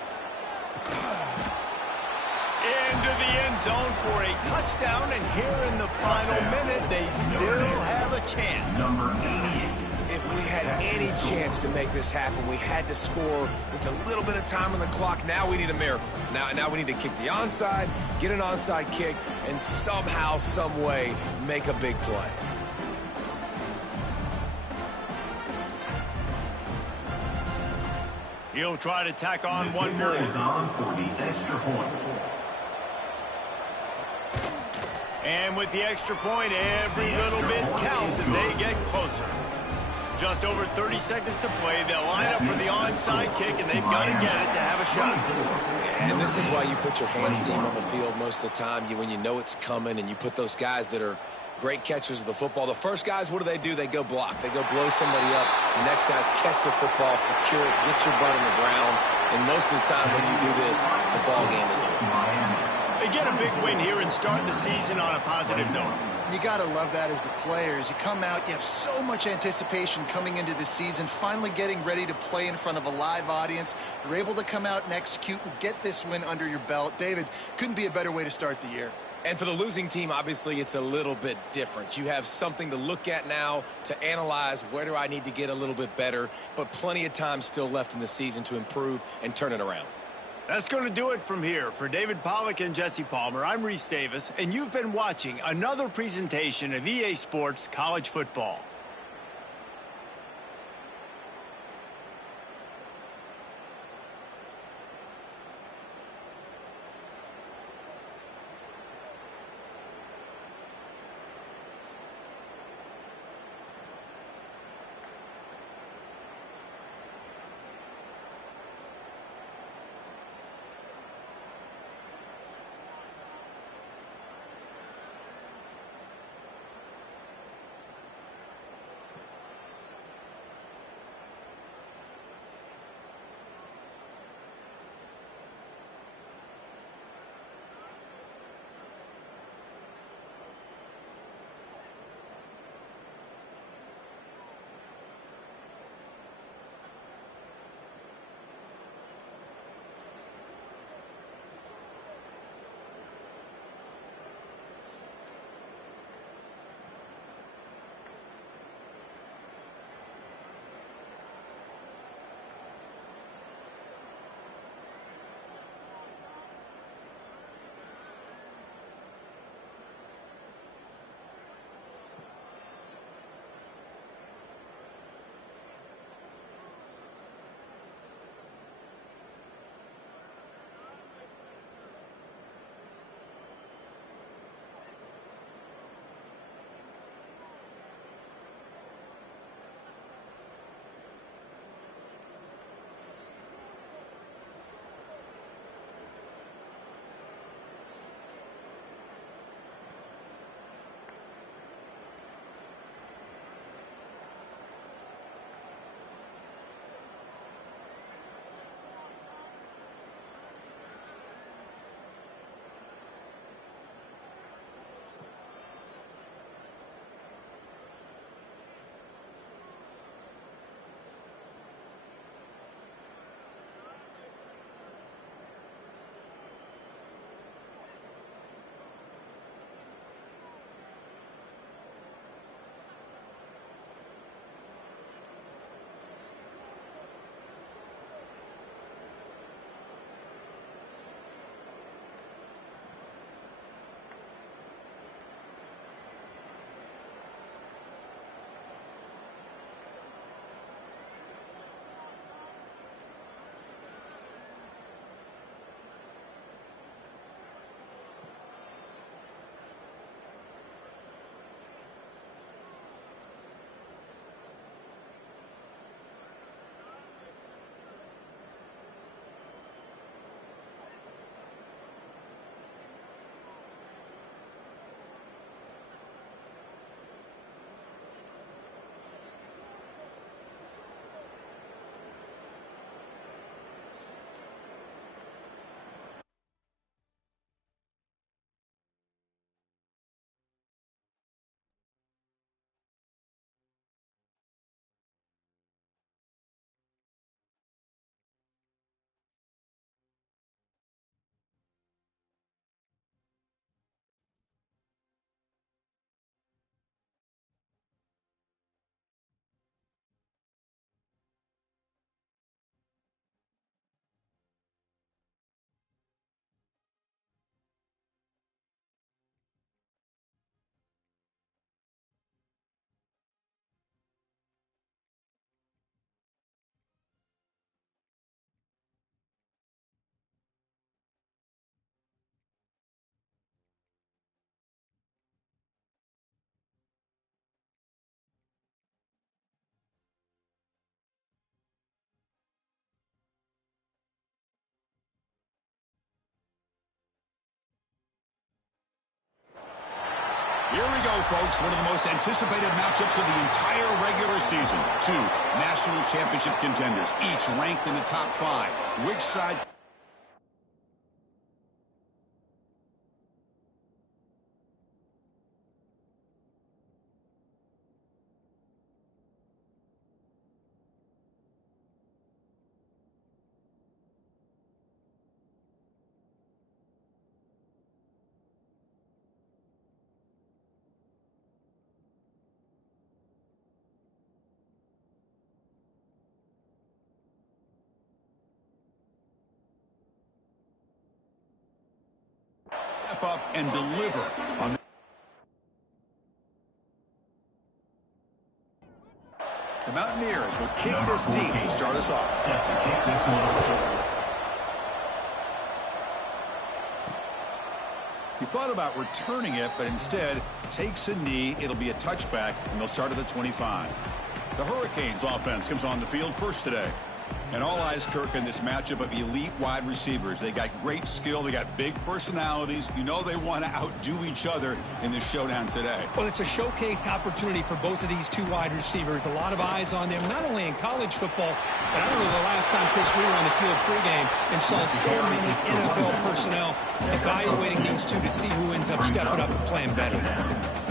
Into the end zone for a touchdown, and here in the final minute, they still have a chance. Number 88. If we had any chance to make this happen, we had to score with a little bit of time on the clock. Now we need a miracle. Now we need to kick the onside, get an onside kick, and somehow, some way, make a big play. He'll try to tack on one more. Is on for the extra point. And with the extra point, every little bit counts as they get closer. Just over 30 seconds to play. They'll line up for the onside kick, and they've got to get it to have a shot. And this is why you put your hands team on the field most of the time. When you know it's coming, and you put those guys that are great catchers of the football. The first guys, what do? They go block. They go blow somebody up. The next guys catch the football, secure it, get your butt on the ground. And most of the time when you do this, the ball game is over. They get a big win here and start the season on a positive note. You got to love that as the players. You come out, you have so much anticipation coming into the season, finally getting ready to play in front of a live audience. You're able to come out and execute and get this win under your belt. David, couldn't be a better way to start the year. And for the losing team, obviously, it's a little bit different. You have something to look at now to analyze where do I need to get a little bit better, but plenty of time still left in the season to improve and turn it around. That's going to do it from here. For David Pollack and Jesse Palmer, I'm Reese Davis, and you've been watching another presentation of EA Sports College Football. we go, folks. One of the most anticipated matchups of the entire regular season. Two national championship contenders, each ranked in the top 5. Which side... step up and deliver on the Mountaineers will kick this deep to start us off. Set to kick this one. He thought about returning it, but instead takes a knee. It'll be a touchback, and they'll start at the 25. The Hurricanes offense comes on the field first today. And all eyes, Kirk, in this matchup of elite wide receivers. They got great skill. They got big personalities. You know they want to outdo each other in this showdown today. Well, it's a showcase opportunity for both of these two wide receivers. A lot of eyes on them, not only in college football, but I remember the last time, Chris, we were on the field pregame and saw so many NFL personnel evaluating these two to see who ends up stepping up and playing better.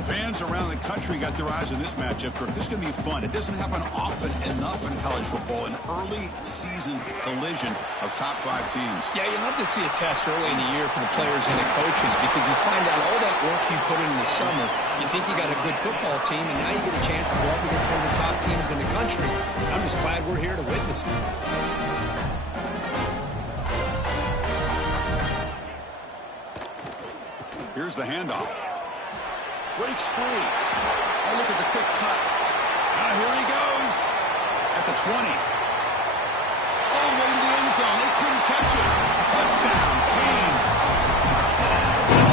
Fans around the country got their eyes on this matchup, Kirk. This is going to be fun. It doesn't happen often enough in college football, an early season collision of top 5 teams. Yeah, you love to see a test early in the year for the players and the coaches because you find out all that work you put in the summer. You think you got a good football team, and now you get a chance to go up against one of the top teams in the country. I'm just glad we're here to witness it. Here's the handoff. Breaks free. Oh, look at the quick cut. Now here he goes. At the 20. All the way to the end zone. They couldn't catch it. Touchdown, Canes.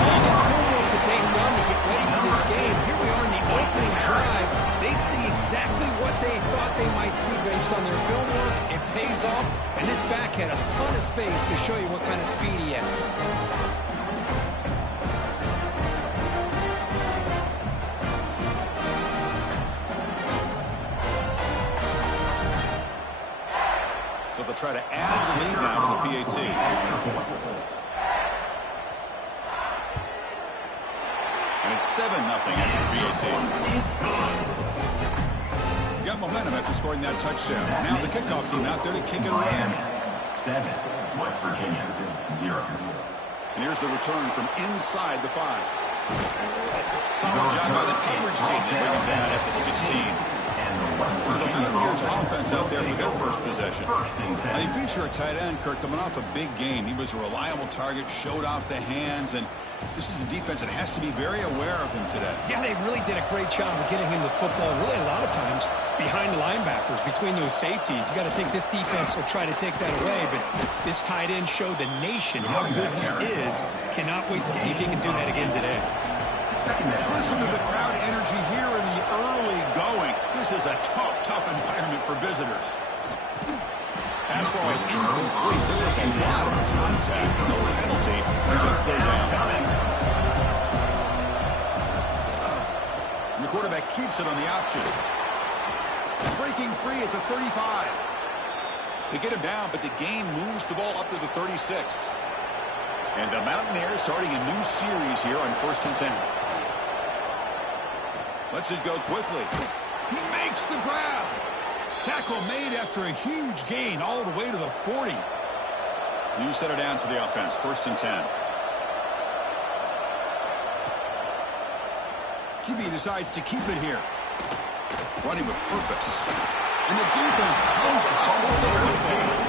All the footwork that they've done to get ready for this game. Here we are in the opening drive. They see exactly what they thought they might see based on their film work. It pays off. And this back had a ton of space to show you what kind of speed he has. They'll try to add to the lead now to the PAT. And it's 7-0 after PAT. Got momentum after scoring that touchdown. Now the kickoff team out there to kick it away. 7, West Virginia, 0. And here's the return from inside the 5. Solid job by the coverage team. They bring him down at the 16. So the Mountaineers offense out there for their first possession. Now they feature a tight end, Kirk, coming off a big game. He was a reliable target, showed off the hands, and this is a defense that has to be very aware of him today. Yeah, they really did a great job of getting him the football, really a lot of times behind the linebackers, between those safeties. You got to think this defense will try to take that away, but this tight end showed the nation how good he is. Cannot wait to see if he can do that again today. Listen to the crowd energy here in the early going. This is a tough environment for visitors. Pass ball is incomplete. There was a lot of contact. No penalty. Brings up 3rd down. And the quarterback keeps it on the option. Breaking free at the 35. They get him down, but the gain moves the ball up to the 36. And the Mountaineers starting a new series here on 1st and 10. Lets it go quickly. He makes the grab. Tackle made after a huge gain all the way to the 40. New set of downs for the offense. 1st and 10. QB decides to keep it here. Running with purpose. And the defense comes up with the football.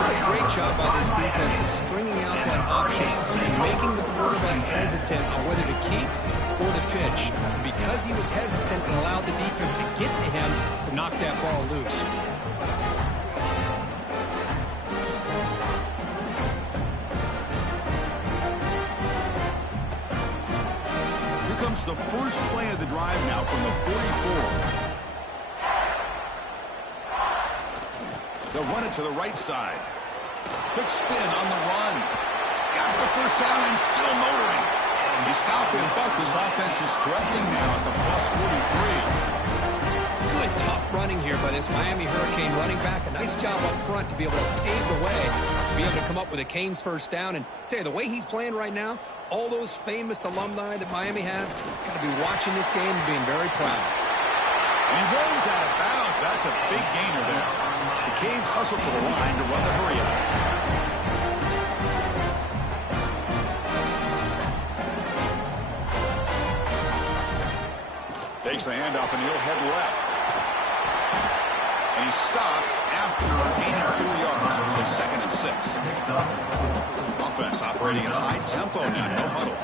What a great job by this defense of stringing out that option and making the quarterback hesitant on whether to keep or to pitch. And because he was hesitant and allowed the defense to get to him to knock that ball loose. Here comes the first play of the drive now from the 44. They'll run it to the right side. Quick spin on the run. Got the first down and still motoring. He's stopping, but this offense is threatening now at the plus 43. Good, tough running here by this Miami Hurricane running back. A nice job up front to be able to pave the way, to be able to come up with a Canes first down. And tell you, the way he's playing right now, all those famous alumni that Miami has, got to be watching this game and being very proud. And he rolls out of bounds. That's a big gainer there. The Canes hustle to the line to run the hurry-up. Takes the handoff, and he'll head left. And he's stopped after gaining 4 yards. So 2nd and 6. Offense operating at a high tempo now. No huddle.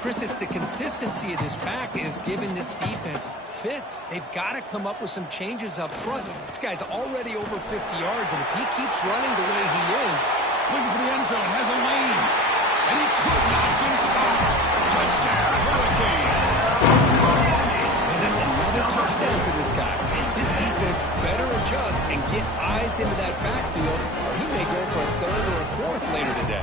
Chris, it's the consistency of this pack is giving this defense fits. They've got to come up with some changes up front. This guy's already over 50 yards, and if he keeps running the way he is... Looking for the end zone, has a lane. And he could not be stopped. Touchdown, Hurricanes. And that's another touchdown for this guy. This defense better adjust and get eyes into that backfield, or he may go for a 3rd or a 4th later today.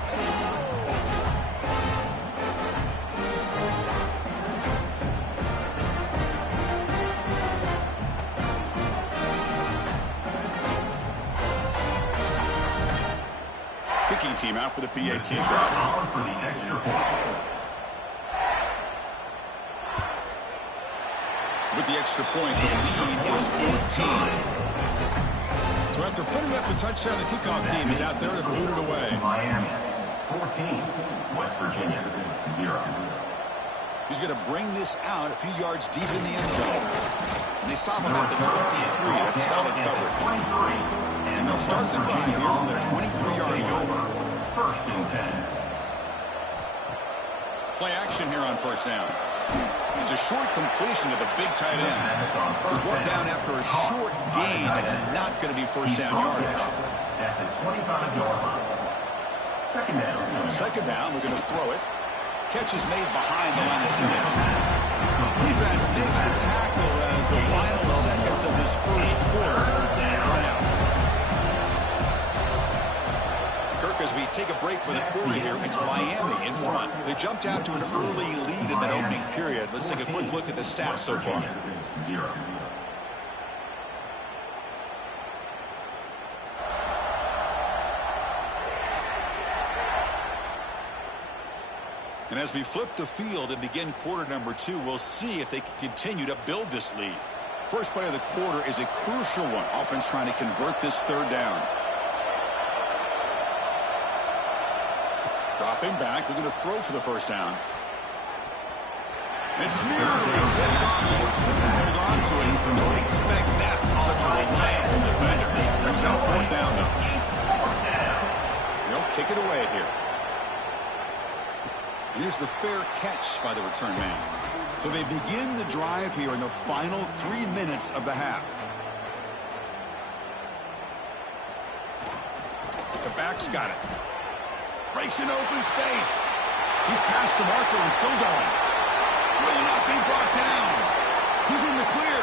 Kicking team out for the PAT try. For the extra point. With the extra point, the lead is 14. So after putting up a touchdown, the kickoff team is out there to boot it away. Miami, 14. West Virginia, 0. He's going to bring this out a few yards deep in the end zone. And they stop him at the 23. That's solid coverage. And they'll start the drive here from the 23-yard line. 1st and 10. Play action here on 1st down. It's a short completion to the big tight end. He's brought down after a short gain that's not going to be 1st down yardage. At the 25-yard line. 2nd down. 2nd down, we're going to throw it. Catch is made behind the line of scrimmage. Defense makes the tackle as the final seconds of this 1st quarter run out. Kirk, as we take a break for the quarter here, it's Miami in front. They jumped out to an early lead in that opening period. Let's take a quick look at the stats so far. 0. And as we flip the field and begin quarter number 2, we'll see if they can continue to build this lead. First play of the quarter is a crucial one. Offense trying to convert this 3rd down. Dropping back, looking to throw for the 1st down. It's nearly picked off. He couldn't hold on to it. Don't expect that from such a reliable defender. He's out 4th down, though. They'll kick it away here. Here's the fair catch by the return man. So they begin the drive here in the final 3 minutes of the half. The back's got it. Breaks an open space. He's past the marker and still going. Will not be brought down. He's in the clear.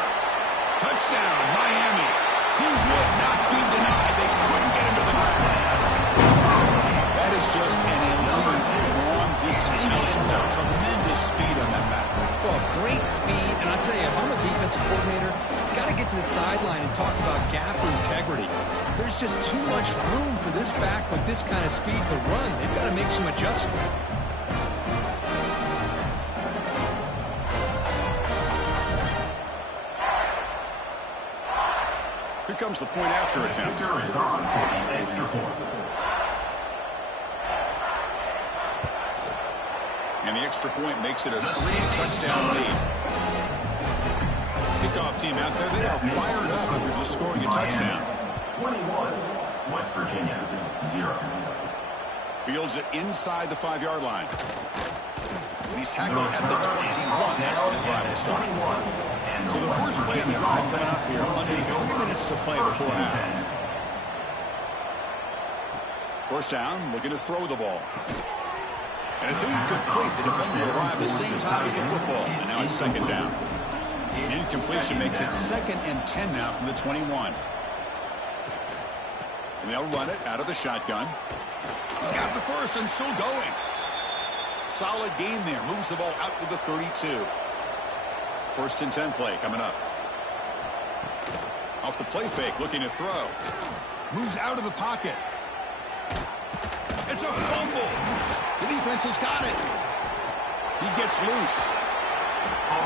Touchdown, Miami. He would not be denied. They couldn't get him to the ground. That is just an elite long-distance house ball. Tremendous speed on that back. Well, great speed, and I'll tell you, if I'm a defensive coordinator, got to get to the sideline and talk about gap integrity. There's just too much room for this back with this kind of speed to run. They've got to make some adjustments. Here comes the point after attempt. Is on for the extra point. And the extra point makes it a 3-touchdown lead. Kickoff team out there, they are fired up after just scoring a touchdown. 21, West Virginia, 0. Fields it inside the 5-yard line. And he's tackled at the 21. That's where the drive will start. So the first play of the drive coming up here. Under 3 minutes to play before half. 1st down, looking to throw the ball. And it's incomplete. The defender arrived at the same time as the football. And now it's 2nd down. Incompletion makes it 2nd and 10 now from the 21. And they'll run it out of the shotgun. He's got the first and still going. Solid gain there. Moves the ball out to the 32. First and 10 play coming up. Off the play fake, looking to throw. Moves out of the pocket. It's a fumble. The defense has got it. He gets loose.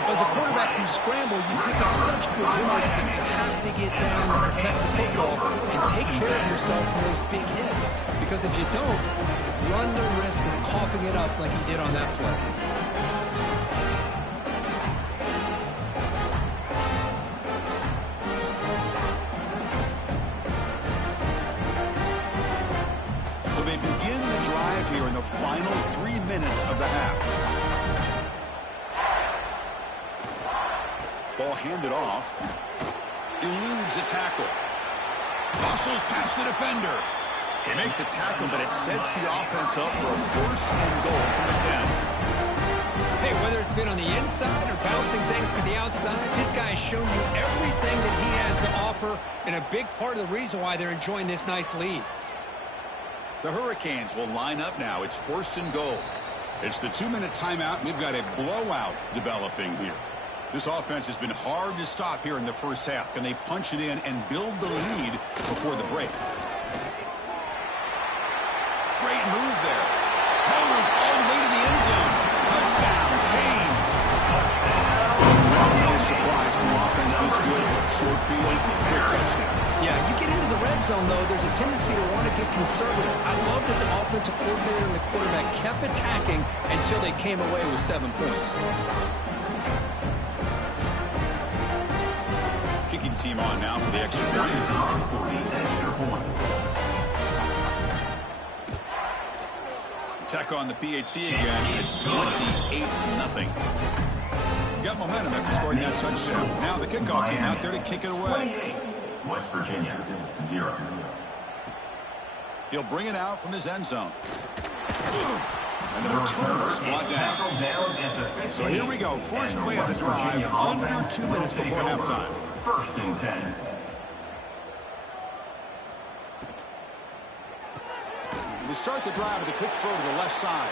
As a quarterback, you scramble, you pick up such good yards, but you have to get down and protect the football and take care of yourself from those big hits. Because if you don't, run the risk of coughing it up like he did on that play. So they begin the drive here in the final 3 minutes of the half. Ball handed off. Eludes a tackle. Muscles past the defender. They make the tackle, but it sets the offense up for a first and goal from the 10. Hey, whether it's been on the inside or bouncing things to the outside, this guy has shown you everything that he has to offer, and a big part of the reason why they're enjoying this nice lead. The Hurricanes will line up now. It's first and goal. It's the 2-minute timeout. We've got a blowout developing here. This offense has been hard to stop here in the first half. Can they punch it in and build the lead before the break? Great move there. Motors all the way to the end zone. Touchdown, Canes. No surprise from offense this good. Short field, quick touchdown. Yeah, you get into the red zone, though, there's a tendency to want to get conservative. I love that the offensive coordinator and the quarterback kept attacking until they came away with 7 points. Kicking team on now for the extra point. Tech on the PAT again, and it's 28-0. Got momentum after scoring that touchdown. Now the kickoff team out there to kick it away. West Virginia, 0. He'll bring it out from his end zone. And the returner is brought down. So here we go. First play of the drive, under 2 minutes before halftime. First and 10. They start the drive with a quick throw to the left side.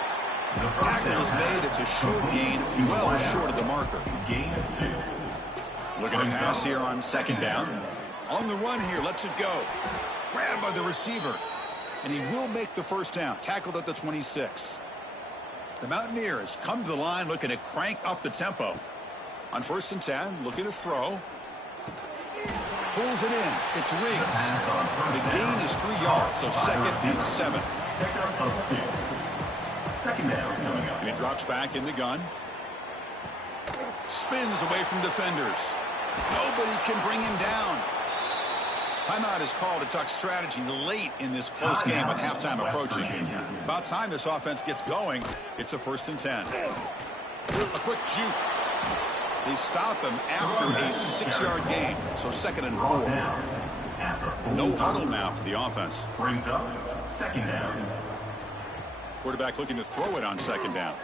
Tackle is made. It's a short gain, well short of the marker. Gain of 2. Looking to pass here on second down. On the run here, lets it go. Grabbed by the receiver. And he will make the first down. Tackled at the 26. The Mountaineers come to the line looking to crank up the tempo. On first and 10, looking to throw. Pulls it in. It's Riggs. The gain is 3 yards, so second and 7. Pickup of 2. Second down coming up. And he drops back in the gun. Spins away from defenders. Nobody can bring him down. Timeout is called to talk strategy late in this close game with halftime approaching. About time this offense gets going. It's a first and 10. A quick juke. They stop him after a 6-yard gain, so second and 4. No huddle now for the offense. Brings up second down. Quarterback looking to throw it on second down.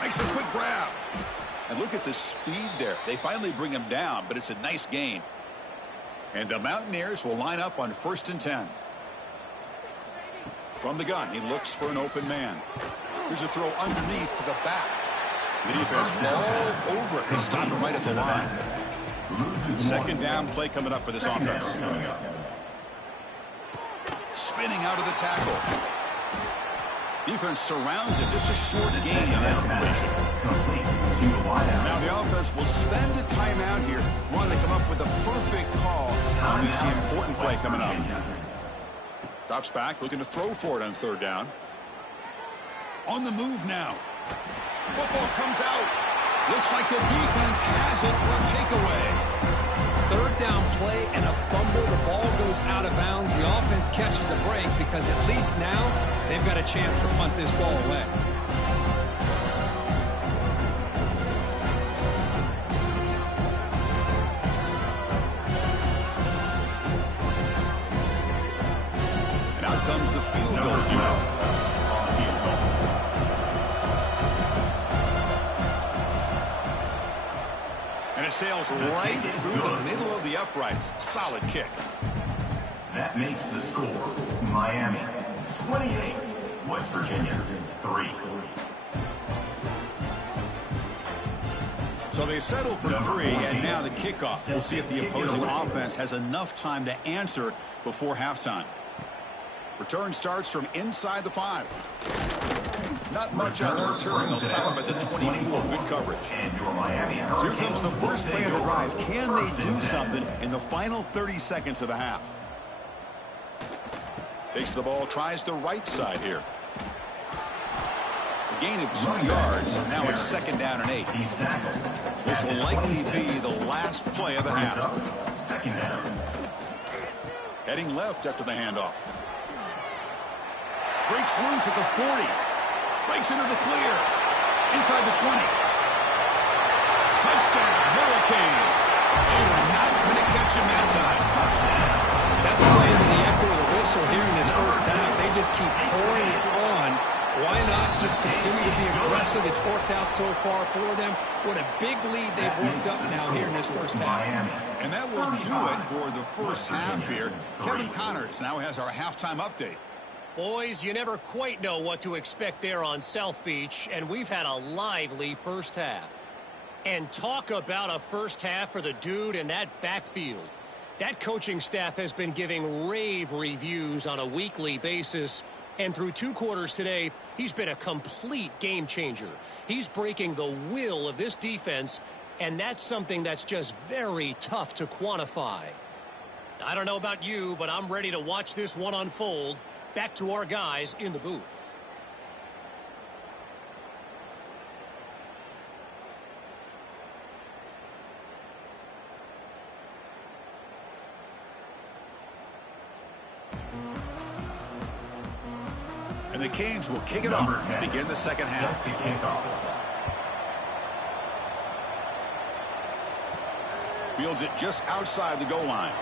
Makes a quick grab. And look at the speed there. They finally bring him down, but it's a nice gain. And the Mountaineers will line up on first and 10. From the gun, he looks for an open man. Here's a throw underneath to the back. The defense all over it. They stop him right at the line. Second down play coming up for this offense. Spinning out of the tackle. Defense surrounds him. Just a short gain on that completion. Now the offense will spend a timeout here. Want to come up with a perfect call on this important play coming up. Drops back, looking to throw for it on third down. On the move now. Football comes out. Looks like the defense has it for a takeaway. Third down play and a fumble. The ball goes out of bounds. The offense catches a break because at least now they've got a chance to punt this ball away. And out comes the field goal unit. And it sails right through the middle of the uprights. Solid kick. That makes the score Miami 28, West Virginia 3. So they settle for 3, and now the kickoff. We'll see if the opposing offense has enough time to answer before halftime. Return starts from inside the 5. Not much on the return. They'll stop him at the 24. Good coverage. So here comes the first play of the drive. Can they do something in the final 30 seconds of the half? Takes the ball, tries the right side here. A gain of 2 yards. Now it's 2nd down and 8. This will likely be the last play of the half. Heading left after the handoff. Breaks loose at the 40. Breaks into the clear. Inside the 20. Touchdown, Hurricanes. They were not going to catch him that time. That's playing to the echo of the whistle here in this first half. They just keep pouring it on. Why not just continue to be aggressive? It's worked out so far for them. What a big lead they've worked up now here in this first half. And that will do it for the first half here. Kevin Connors now has our halftime update. Boys, you never quite know what to expect there on South Beach, and we've had a lively first half. And talk about a first half for the dude in that backfield. That coaching staff has been giving rave reviews on a weekly basis, and through 2 quarters today, he's been a complete game changer. He's breaking the will of this defense, and that's something that's just very tough to quantify. I don't know about you, but I'm ready to watch this one unfold. Back to our guys in the booth. And the Canes will kick it off to begin the second half. Fields it just outside the goal line.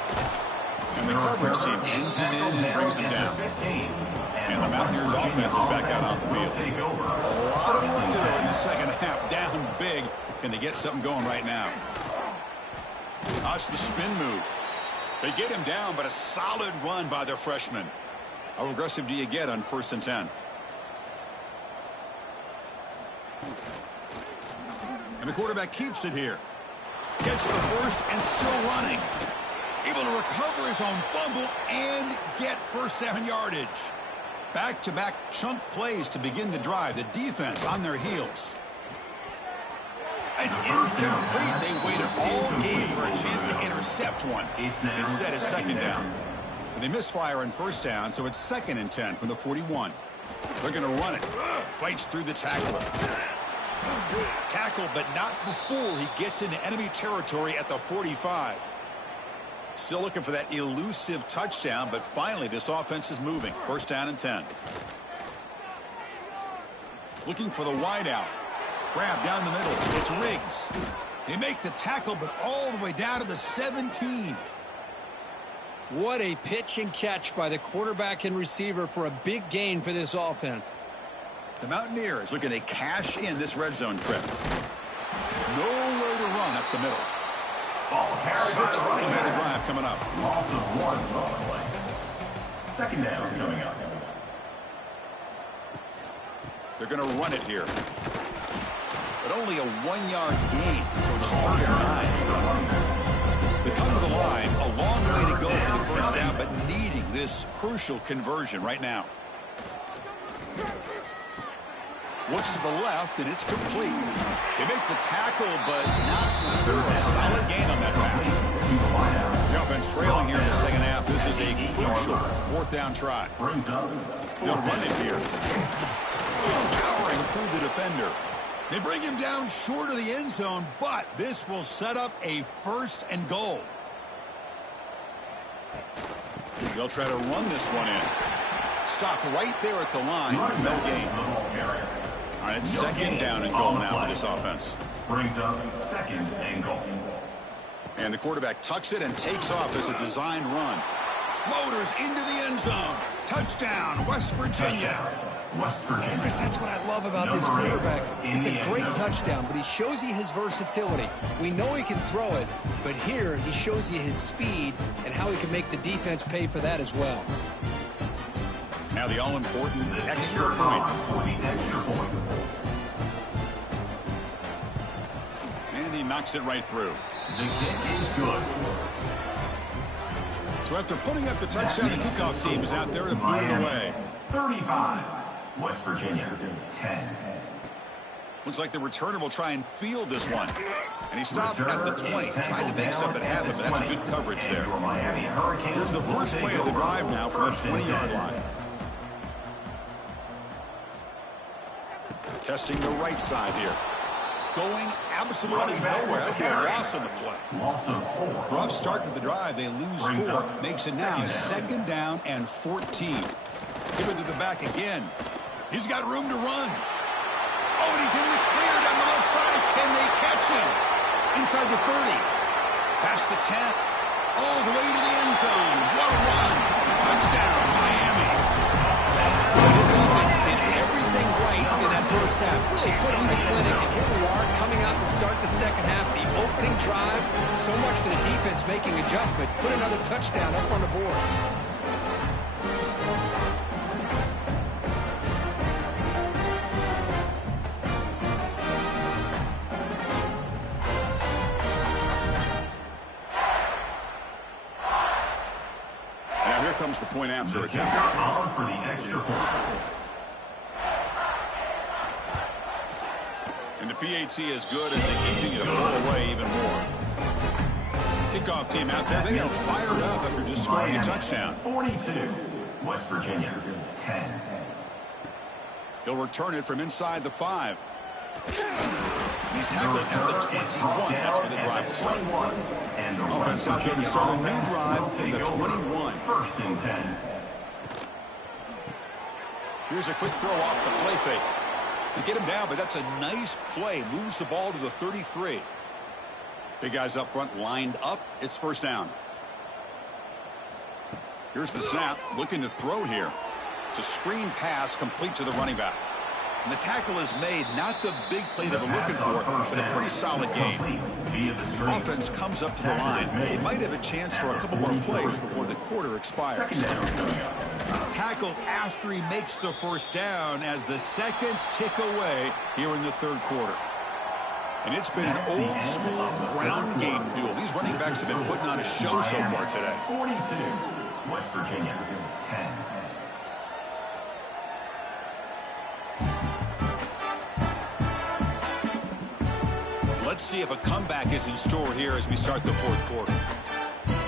And the coverage team ends him in and brings him down. And the Mountaineers offense is back out on the field. A lot of work to do in the second half. Down big. Can they get something going right now? That's the spin move. They get him down, but a solid run by their freshman. How aggressive do you get on 1st and 10? And the quarterback keeps it here. Gets the first and still running. Able to recover his own fumble and get first down yardage. Back-to-back chunk plays to begin the drive. The defense on their heels. It's incomplete. They waited all game for a chance to intercept one. Instead, it's 2nd down. And they misfire on 1st down, so it's 2nd and 10 from the 41. They're going to run it. Fights through the tackle. Tackle, but not before he gets into enemy territory at the 45. Still looking for that elusive touchdown, but finally this offense is moving. 1st down and 10. Looking for the wideout. Grab down the middle. It's Riggs. They make the tackle, but all the way down to the 17. What a pitch and catch by the quarterback and receiver for a big gain for this offense. The Mountaineers looking to cash in this red zone trip. Nowhere to run up the middle. 6th play of the drive coming up. Loss of 1 on the play. 2nd down coming up. They're going to run it here. But only a 1-yard gain, so it's 3rd and 9. They come to the line, a long way to go for the first down, but needing this crucial conversion right now. Looks to the left, and it's complete. They make the tackle, but not before a solid gain on that pass. The offense trailing here in the second half. This is a crucial 4th down try. They'll run it here. Powering through the defender. They bring him down short of the end zone, but this will set up a 1st and goal. They'll try to run this one in. Stop right there at the line. No gain. All right, it's 2nd down and goal now for this offense. Brings up 2nd and goal. And the quarterback tucks it and takes off as a designed run. Motors into the end zone. Touchdown, West Virginia. Chris, that's what I love about this quarterback. It's a great touchdown, but he shows you his versatility. We know he can throw it, but here he shows you his speed and how he can make the defense pay for that as well. Now the all-important extra point. For the extra point. And he knocks it right through. The kick is good. So after putting up the touchdown, the kickoff team is out there to boot it away. 35. West Virginia, 10. Looks like the returner will try and field this one. And he stopped at the 20. Tried to make something happen, but that's good coverage there. Here's the first play of the drive now from the 20-yard line. Testing the right side here. Going absolutely nowhere. That'd be a loss on the play. Rough start to the drive. They lose 4. Makes it now 2nd down and 14. Give it to the back again. He's got room to run. Oh, and he's in the clear down the left side. Can they catch him? Inside the 30. Past the 10. All the way to the end zone. What a run. Touchdown, Miami. This offense did everything right in that first half. Really put on a clinic, and here we are coming out to start the second half. The opening drive, so much for the defense making adjustments. Put another touchdown up on the board. Comes the point after attempt. For the extra point. And the PAT is good as they continue to pull away even more. Kickoff team out there, they are fired up after just scoring a touchdown. 42. West Virginia, 10. He'll return it from inside the 5. He's tackled at the 21. That's where the drive will start. Offense out there to start a new drive from the 21. 1st and 10. Here's a quick throw off the play fake. They get him down, but that's a nice play. Moves the ball to the 33. Big guys up front lined up. It's 1st down. Here's the snap. Looking to throw here. It's a screen pass complete to the running back. And the tackle is made, not the big play that we're looking for, but a pretty solid game. Offense comes up to the line. They might have a chance for a couple more plays before the quarter expires. Tackled after he makes the 1st down as the seconds tick away here in the 3rd quarter. And it's been an old-school ground game duel. These running backs have been putting on a show so far today. 42. West Virginia, 10. Let's see if a comeback is in store here as we start the 4th quarter.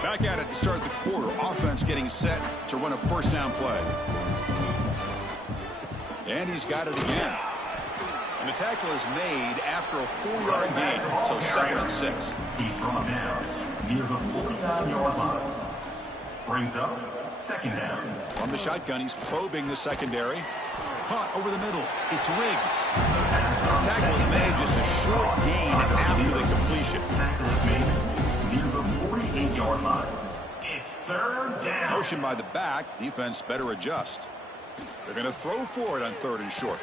Back at it to start the quarter. Offense getting set to run a 1st down play. And he's got it again. And the tackle is made after a 4-yard gain. So 2nd and 6. He's brought down near the 49-yard line. Brings up 2nd down. From the shotgun, he's probing the secondary. Caught over the middle. It's Riggs. Tackle is made, just a short gain after the completion. Tackle is made near the 48-yard line. It's 3rd down. Motion by the back. Defense better adjust. They're going to throw for it on 3rd and short.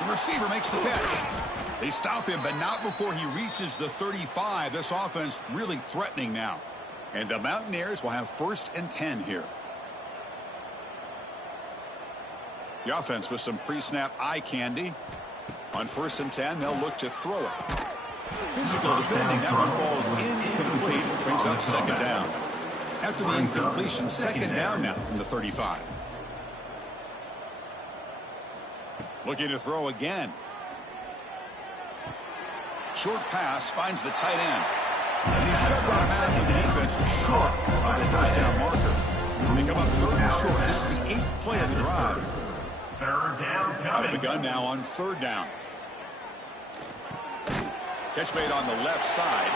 The receiver makes the catch. They stop him, but not before he reaches the 35. This offense really threatening now. And the Mountaineers will have 1st and 10 here. The offense with some pre-snap eye candy. On 1st and 10, they'll look to throw it. Physical defending. That one falls incomplete. Brings up 2nd down. After the incompletion, 2nd down now from the 35. Looking to throw again. Short pass finds the tight end. And he's shoved out of bounds with the defense short of the 1st down marker. They come up 3rd and short. This is the 8th play of the drive. 3rd down. Out of the gun now on 3rd down. Catch made on the left side.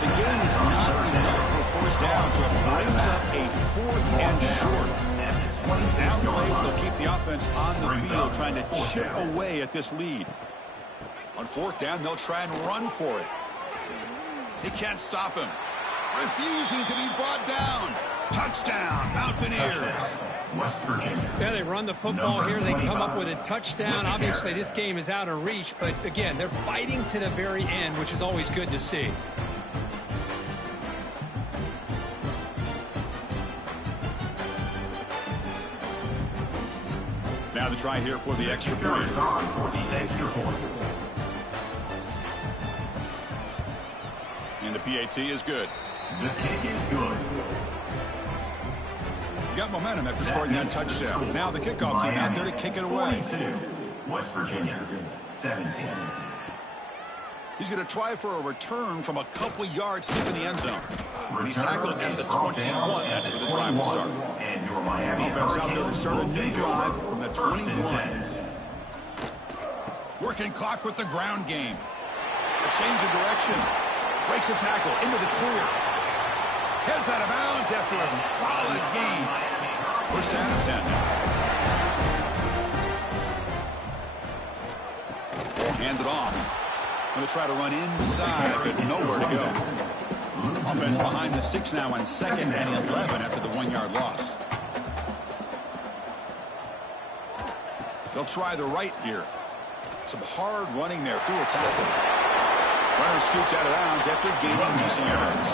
The gain is not enough for 1st down, so it brings up a 4th and short. Down late, they'll keep the offense on the field, trying to chip away at this lead. On 4th down, they'll try and run for it. They can't stop him. Refusing to be brought down. Touchdown, Mountaineers. West Virginia. Yeah, they run the football here. They come up with a touchdown. Obviously, this game is out of reach, but again, they're fighting to the very end, which is always good to see. Now the try here for the extra point. PAT is good. The kick is good. You got momentum after scoring that touchdown. Now the kickoff team out there to kick it away. 42. West Virginia, 17. He's going to try for a return from a couple yards deep in the end zone. And he's tackled at the 21. That's where the drive will start. And your Miami Offense out there to start a new drive from the 21. Working clock with the ground game. A change of direction. Breaks a tackle into the clear. Heads out of bounds after a solid gain. First down and 10. Hand it off. Going to try to run inside, but nowhere to go. Offense behind the 6 now on 2nd and 11 after the 1-yard loss. They'll try the right here. Some hard running there through a tackle. Runner scoots out of bounds after gaining decent yards.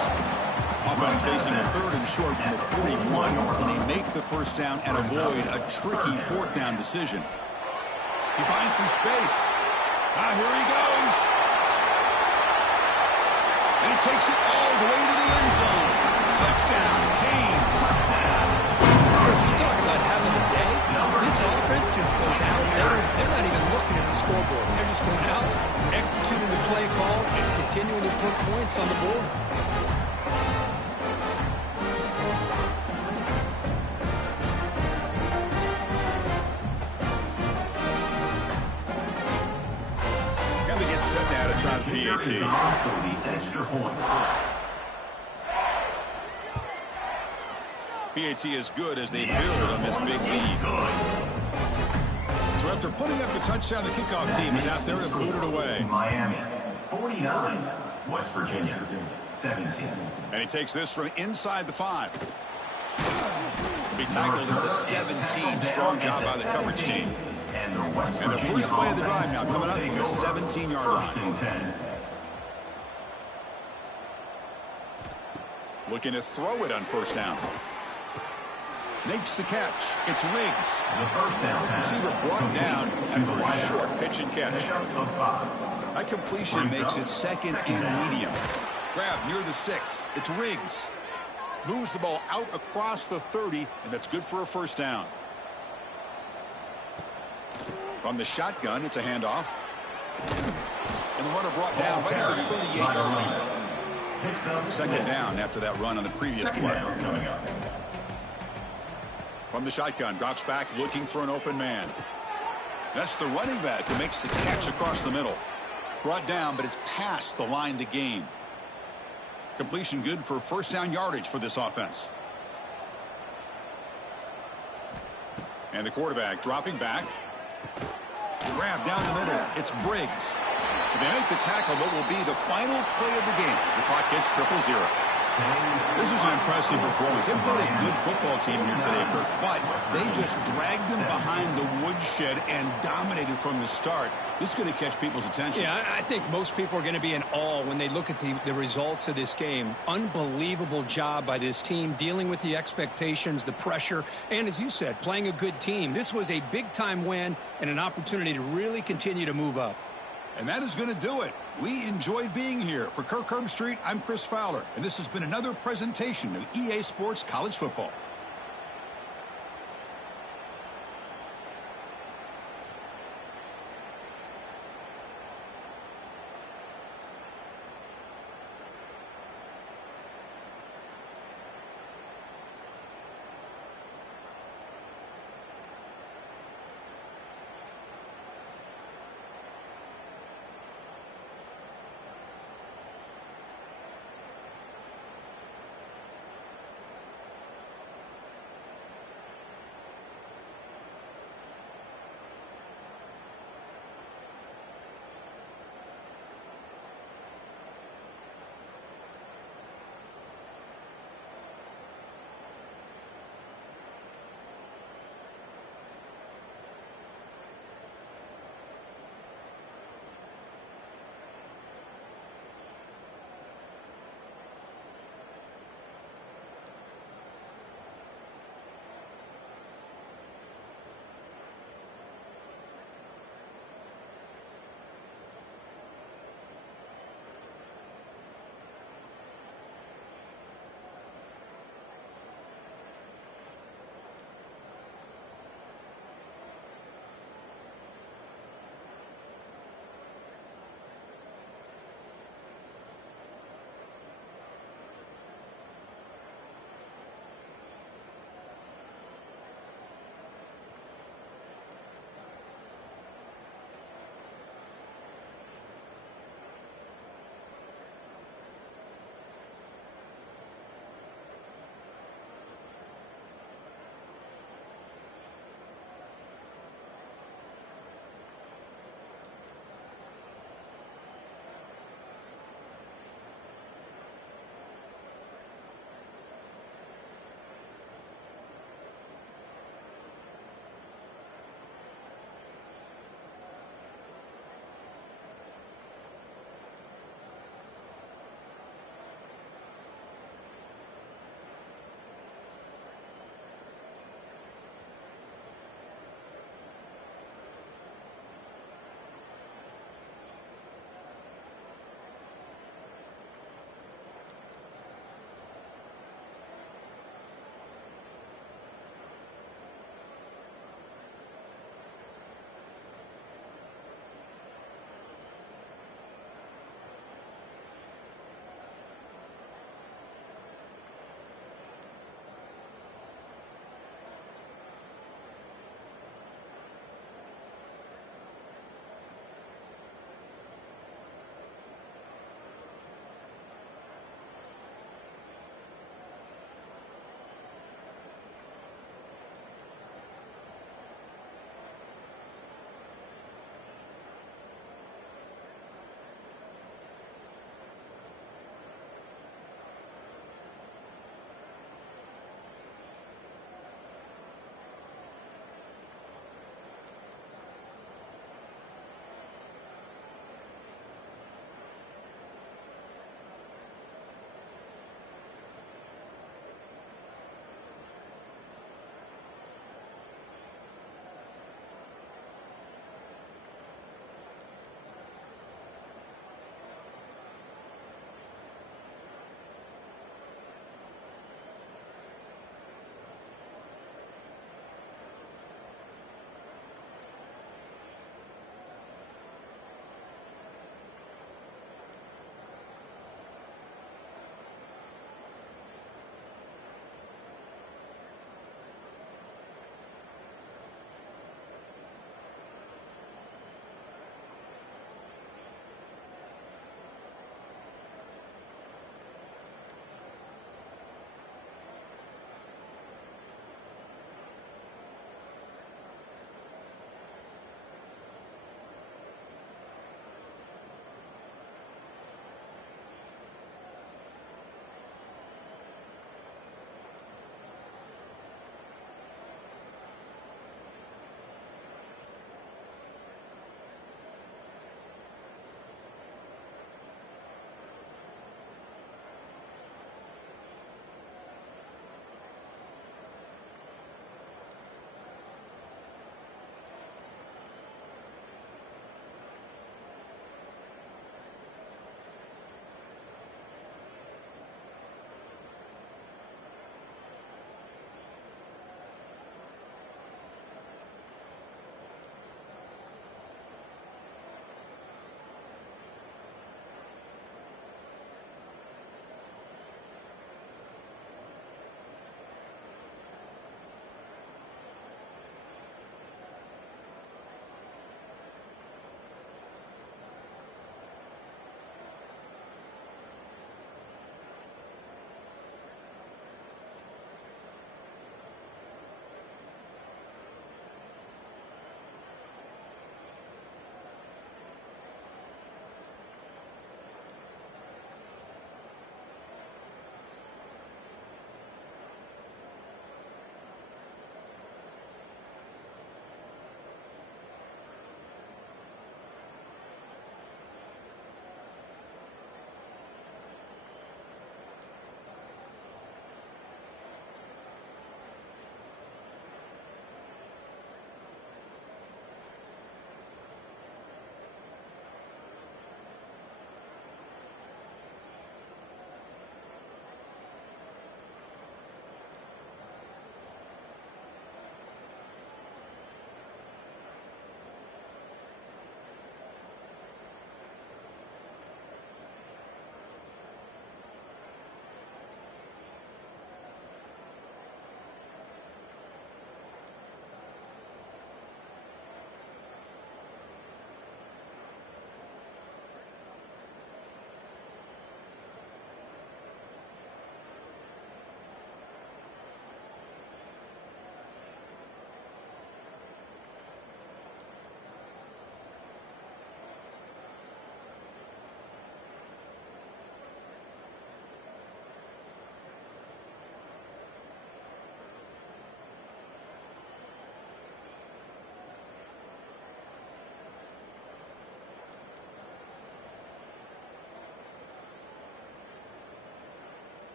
Offense facing a 3rd and short from the 41. Can they make the first down and avoid a tricky 4th down decision? He finds some space. Here he goes. And he takes it all the way to the end zone. Touchdown, Canes. Chris, you talk about having a day. This offense just goes out. They're not even looking at the scoreboard. They're just going out, executing the play call, and continuing to put points on the board. And they get set now to try the PAT. The extra point. PAT is good as they build on this big lead. So after putting up the touchdown, the kickoff team is out there to boot it away. Miami, 49. West Virginia, 17. And he takes this from inside the 5. He'll be tackled at the 17. Strong job by the coverage team. And the first play of the drive now coming up from the 17-yard line. Looking to throw it on first down. Makes the catch. It's Riggs. The first down Receiver brought down after a short pitch and catch. That completion makes it 2nd and medium. Grab near the sticks. It's Riggs. Moves the ball out across the 30, and that's good for a first down. From the shotgun, it's a handoff. And the runner brought down right at the 38-yard line. 2nd down after that run on the previous play. From the shotgun, drops back looking for an open man. That's the running back who makes the catch across the middle. Brought down, but it's past the line to gain. Completion good for first down yardage for this offense. And the quarterback dropping back. Grab down the middle. It's Briggs. So they make the tackle, but will be the final play of the game as the clock hits 0-0. This is an impressive performance. They've got a good football team here today, Kirk, but they just dragged them behind the woodshed and dominated from the start. This is going to catch people's attention. Yeah, I think most people are going to be in awe when they look at the results of this game. Unbelievable job by this team dealing with the expectations, the pressure, and as you said, playing a good team. This was a big-time win and an opportunity to really continue to move up. And that is going to do it. We enjoyed being here. For Kirk Herbstreit, I'm Chris Fowler, and this has been another presentation of EA Sports College Football.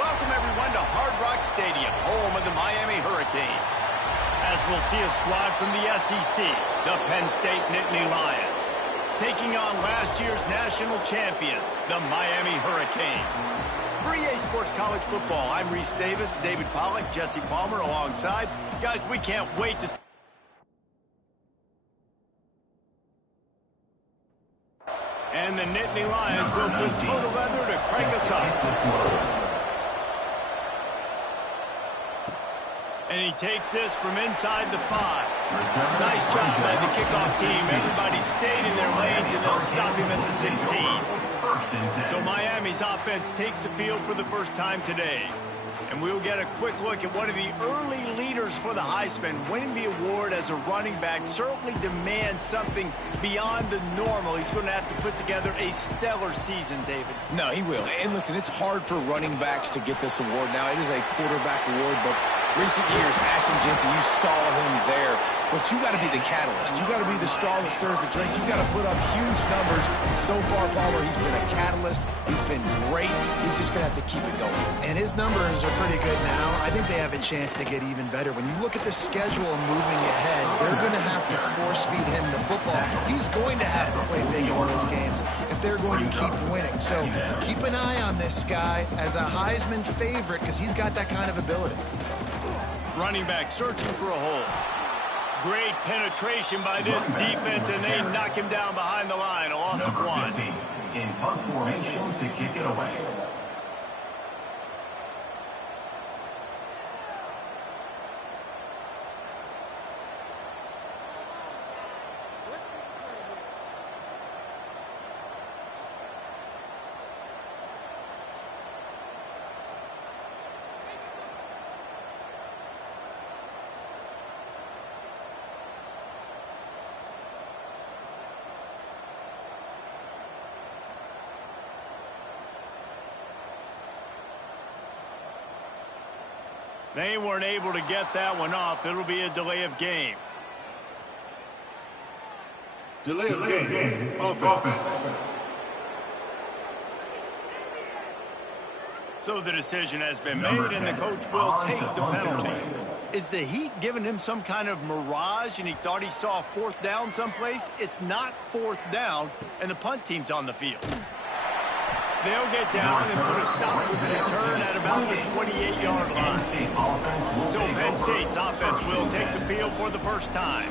Welcome, everyone, to Hard Rock Stadium, home of the Miami Hurricanes. As we'll see a squad from the SEC, the Penn State Nittany Lions, taking on last year's national champions, the Miami Hurricanes. For EA Sports College Football, I'm Reese Davis, David Pollack, Jesse Palmer alongside. Guys, we can't wait to see. And the Nittany Lions will put total leather to crank us up. And he takes this from inside the 5. Nice job by the kickoff team. Everybody stayed in their lanes, and they'll stop him at the 16. So Miami's offense takes the field for the first time today. And we'll get a quick look at one of the early leaders for the Heisman. Winning the award as a running back certainly demands something beyond the normal. He's going to have to put together a stellar season, David. No, he will. And listen, it's hard for running backs to get this award. Now, it is a quarterback award, but recent years, Ashton Jeanty, you saw him there. But you got to be the catalyst. You got to be the straw that stirs the drink. You got to put up huge numbers. So far, Palmer, he's been a catalyst. He's been great. He's just going to have to keep it going. And his numbers are pretty good now. I think they have a chance to get even better. When you look at the schedule moving ahead, they're going to have to force feed him the football. He's going to have to play big in those games if they're going to keep winning. So keep an eye on this guy as a Heisman favorite because he's got that kind of ability. Running back searching for a hole. Great penetration by this defense, and they knock him down behind the line. A loss of 1. In punt formation to kick it away. They weren't able to get that one off. It'll be a delay of game. Delay of game. Offense. So the decision has been made, and the coach will take the penalty. Is the Heat giving him some kind of mirage, and he thought he saw 4th down someplace? It's not 4th down, and the punt team's on the field. They'll get down and put a stop to the return at about the 28-yard line. So Penn State's offense will take the field for the first time.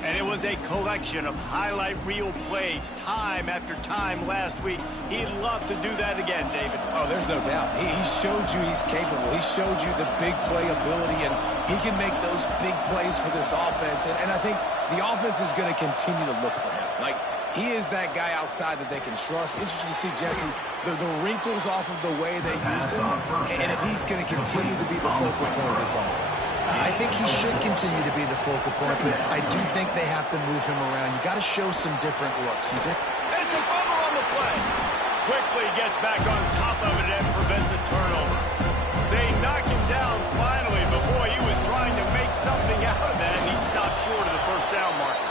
And it was a collection of highlight reel plays time after time last week. He'd love to do that again, David. Oh, there's no doubt. He showed you he's capable. He showed you the big play ability, and he can make those big plays for this offense. And I think the offense is going to continue to look for him. Like, he is that guy outside that they can trust. Interesting to see, Jesse, the wrinkles off of the way they used him, and if he's going to continue to be the focal point of this offense. I think he should continue to be the focal point, but I do think they have to move him around. You got to show some different looks. It's a fumble on the play. Quickly gets back on top of it and prevents a turnover. They knock him down finally, but boy, he was trying to make something out of that, and he stopped short of the first down marker.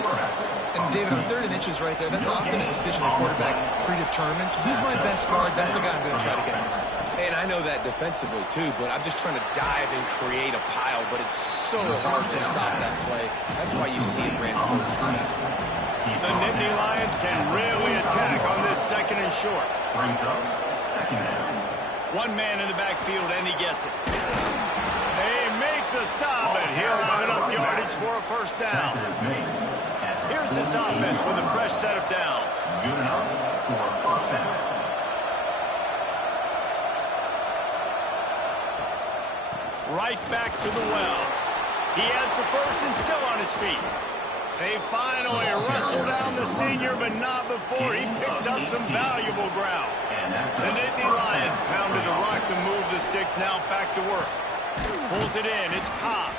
And David, on 3rd and inches right there, that's often a decision the quarterback predetermines. Who's my best guard? That's the guy I'm going to try to get behind. And I know that defensively, too, but I'm just trying to dive and create a pile, but it's so hard to stop that play. That's why you see it ran so successful. The Nittany Lions can really attack on this 2nd and short. Brings up 2nd down. One man in the backfield, and he gets it. They make the stop, and he'll have enough yardage for a first down. Here's this offense with a fresh set of downs. Good enough for a first down. Right back to the well. He has the first and still on his feet. They finally wrestle down the senior, but not before he picks up some valuable ground. The Nittany Lions pounded the rock to move the sticks, now back to work. Pulls it in, it's Cobb.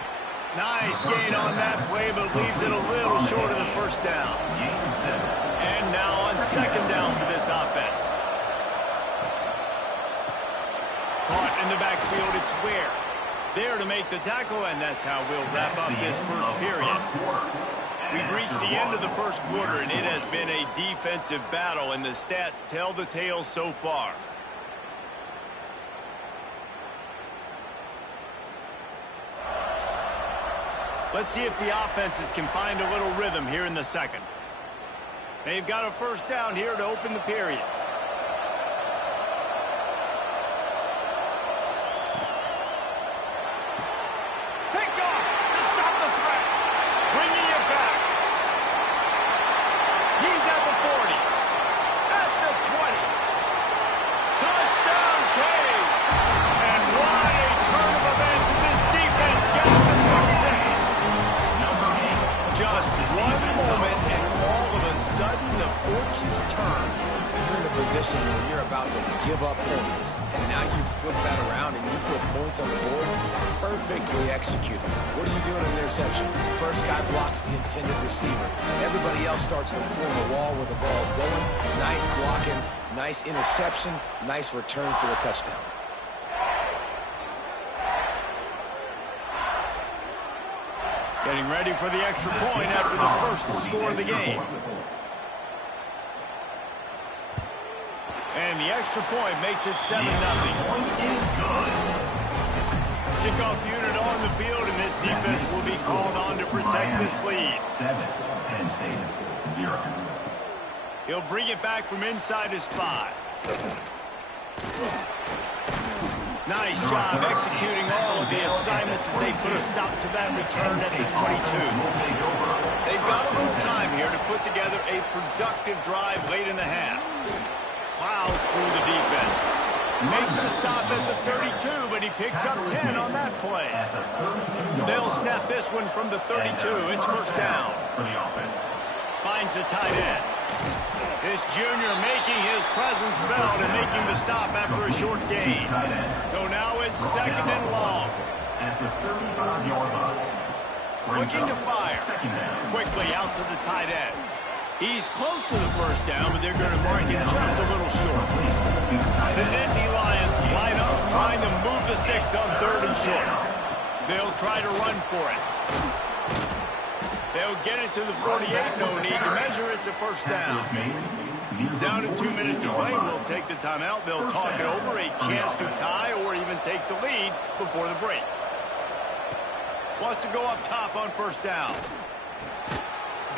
Nice gain on that play, but leaves it a little short of the first down. And now on 2nd down for this offense. Caught in the backfield, it's Ware. There to make the tackle, and that's how we'll wrap up this first period. We've reached the end of the first quarter, and it has been a defensive battle, and the stats tell the tale so far. Let's see if the offenses can find a little rhythm here in the second. They've got a first down here to open the period. Picked off to stop the threat. Bringing it back. He's at the 40. At the 20. Touchdown, Cade. And what a turn of events as this defense gets the pick six. Just one moment, and all of a sudden, the fortunes turn. You're in a position where you're about to give up points, and now you flip that around and you put points on the board. Perfectly executed. What do you do in an interception? First guy blocks the intended receiver. Everybody else starts to form a wall where the ball's going. Nice blocking, nice interception, nice return for the touchdown. Getting ready for the extra point after the first score of the game. And the extra point makes it 7-0. Kickoff unit on the field, and this defense will be called on to protect this lead. 7, Penn State 0. He'll bring it back from inside his 5. Nice job executing all of the assignments as they put a stop to that return at the 22. They've got a little time here to put together a productive drive late in the half. Plows through the defense. Makes the stop at the 32, but he picks up 10 on that play. They'll snap this one from the 32. It's first down. Finds the tight end. This junior making his presence felt and making the stop after a short gain. So now it's second and long. At the 35-yard line. Looking to fire. Quickly out to the tight end. He's close to the first down, but they're going to mark it just a little short. The Nittany Lions line up, trying to move the sticks on third and short. They'll try to run for it. They'll get it to the 48, no need to measure. It's a first down. Down to 2 minutes to play. We'll take the timeout. They'll talk it over, a chance to tie or even take the lead before the break. Wants to go up top on first down.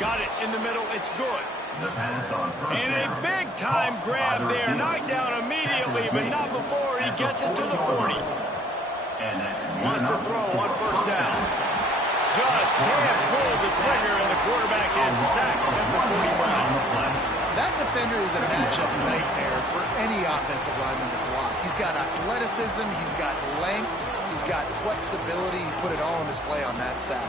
Got it in the middle. It's good. And a big-time grab there. Knocked down immediately, but not before he gets it to the 40. Wants to throw on first down. Just can't pull the trigger, and the quarterback is sacked at the 41. That defender is a matchup nightmare for any offensive lineman to block. He's got athleticism, he's got length, he's got flexibility. He put it all on display on that sack.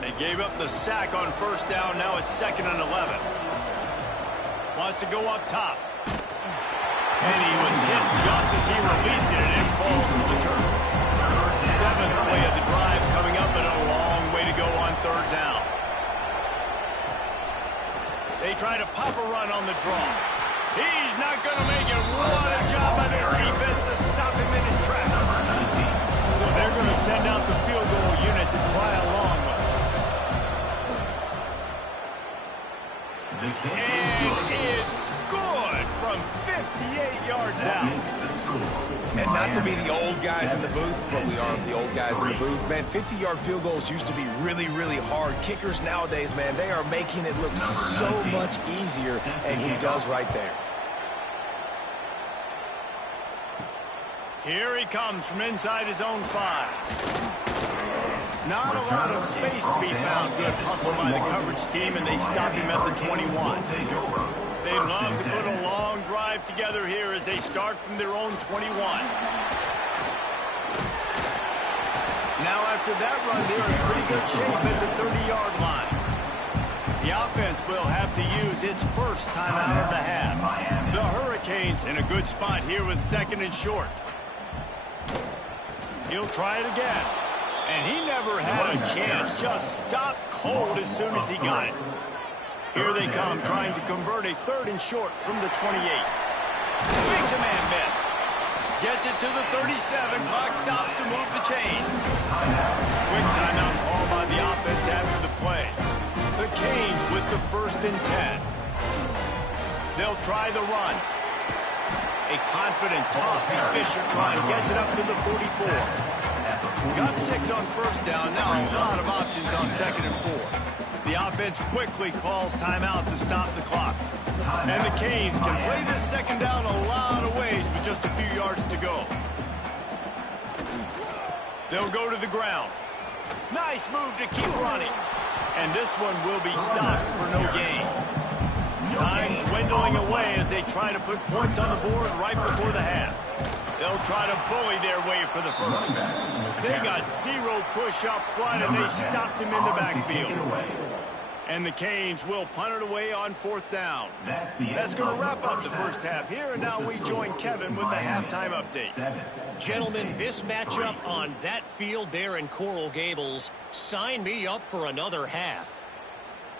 They gave up the sack on first down. Now it's second and 11. Wants to go up top. And he was hit just as he released it, and it falls to the turf. Seventh play of the drive coming up, and a long way to go on third down. They try to pop a run on the draw. He's not going to make it. What a job by this defense to stop him in his tracks. So they're going to send out the field goal unit to try a long one. And it's good from 58 yards out. And not to be the old guys in the booth, but we are the old guys in the booth. Man, 50-yard field goals used to be really, really hard. Kickers nowadays, man, they are making it look so much easier, and he does right there. Here he comes from inside his own 5. Not a lot of space to be found. Good hustle by the coverage team, and they stop him at the 21. They love to put a long drive together here as they start from their own 21. Now after that run, they're in pretty good shape at the 30-yard line. The offense will have to use its first time out of the half. The Hurricanes in a good spot here with second and short. He'll try it again. And he never had a chance. Just stopped cold as soon as he got it. Here they come, trying to convert a third and short from the 28. Makes a man miss. Gets it to the 37. Clock stops to move the chains. Quick timeout call by the offense after the play. The Canes with the 1st and 10. They'll try the run. A confident, tough, efficient run gets it up to the 44. Got 6 on first down. Now a lot of options on 2nd and 4. The offense quickly calls timeout to stop the clock. And the Canes can play this 2nd down a lot of ways with just a few yards to go. They'll go to the ground. Nice move to keep running. And this one will be stopped for no gain. Time dwindling away as they try to put points on the board right before the half. They'll try to bully their way for the first. They got 0 push up front, and they stopped him in the backfield. And the Canes will punt it away on 4th down. That's going to wrap up the first half here, and now we join Kevin with the halftime update. Gentlemen, this matchup on that field there in Coral Gables, sign me up for another half.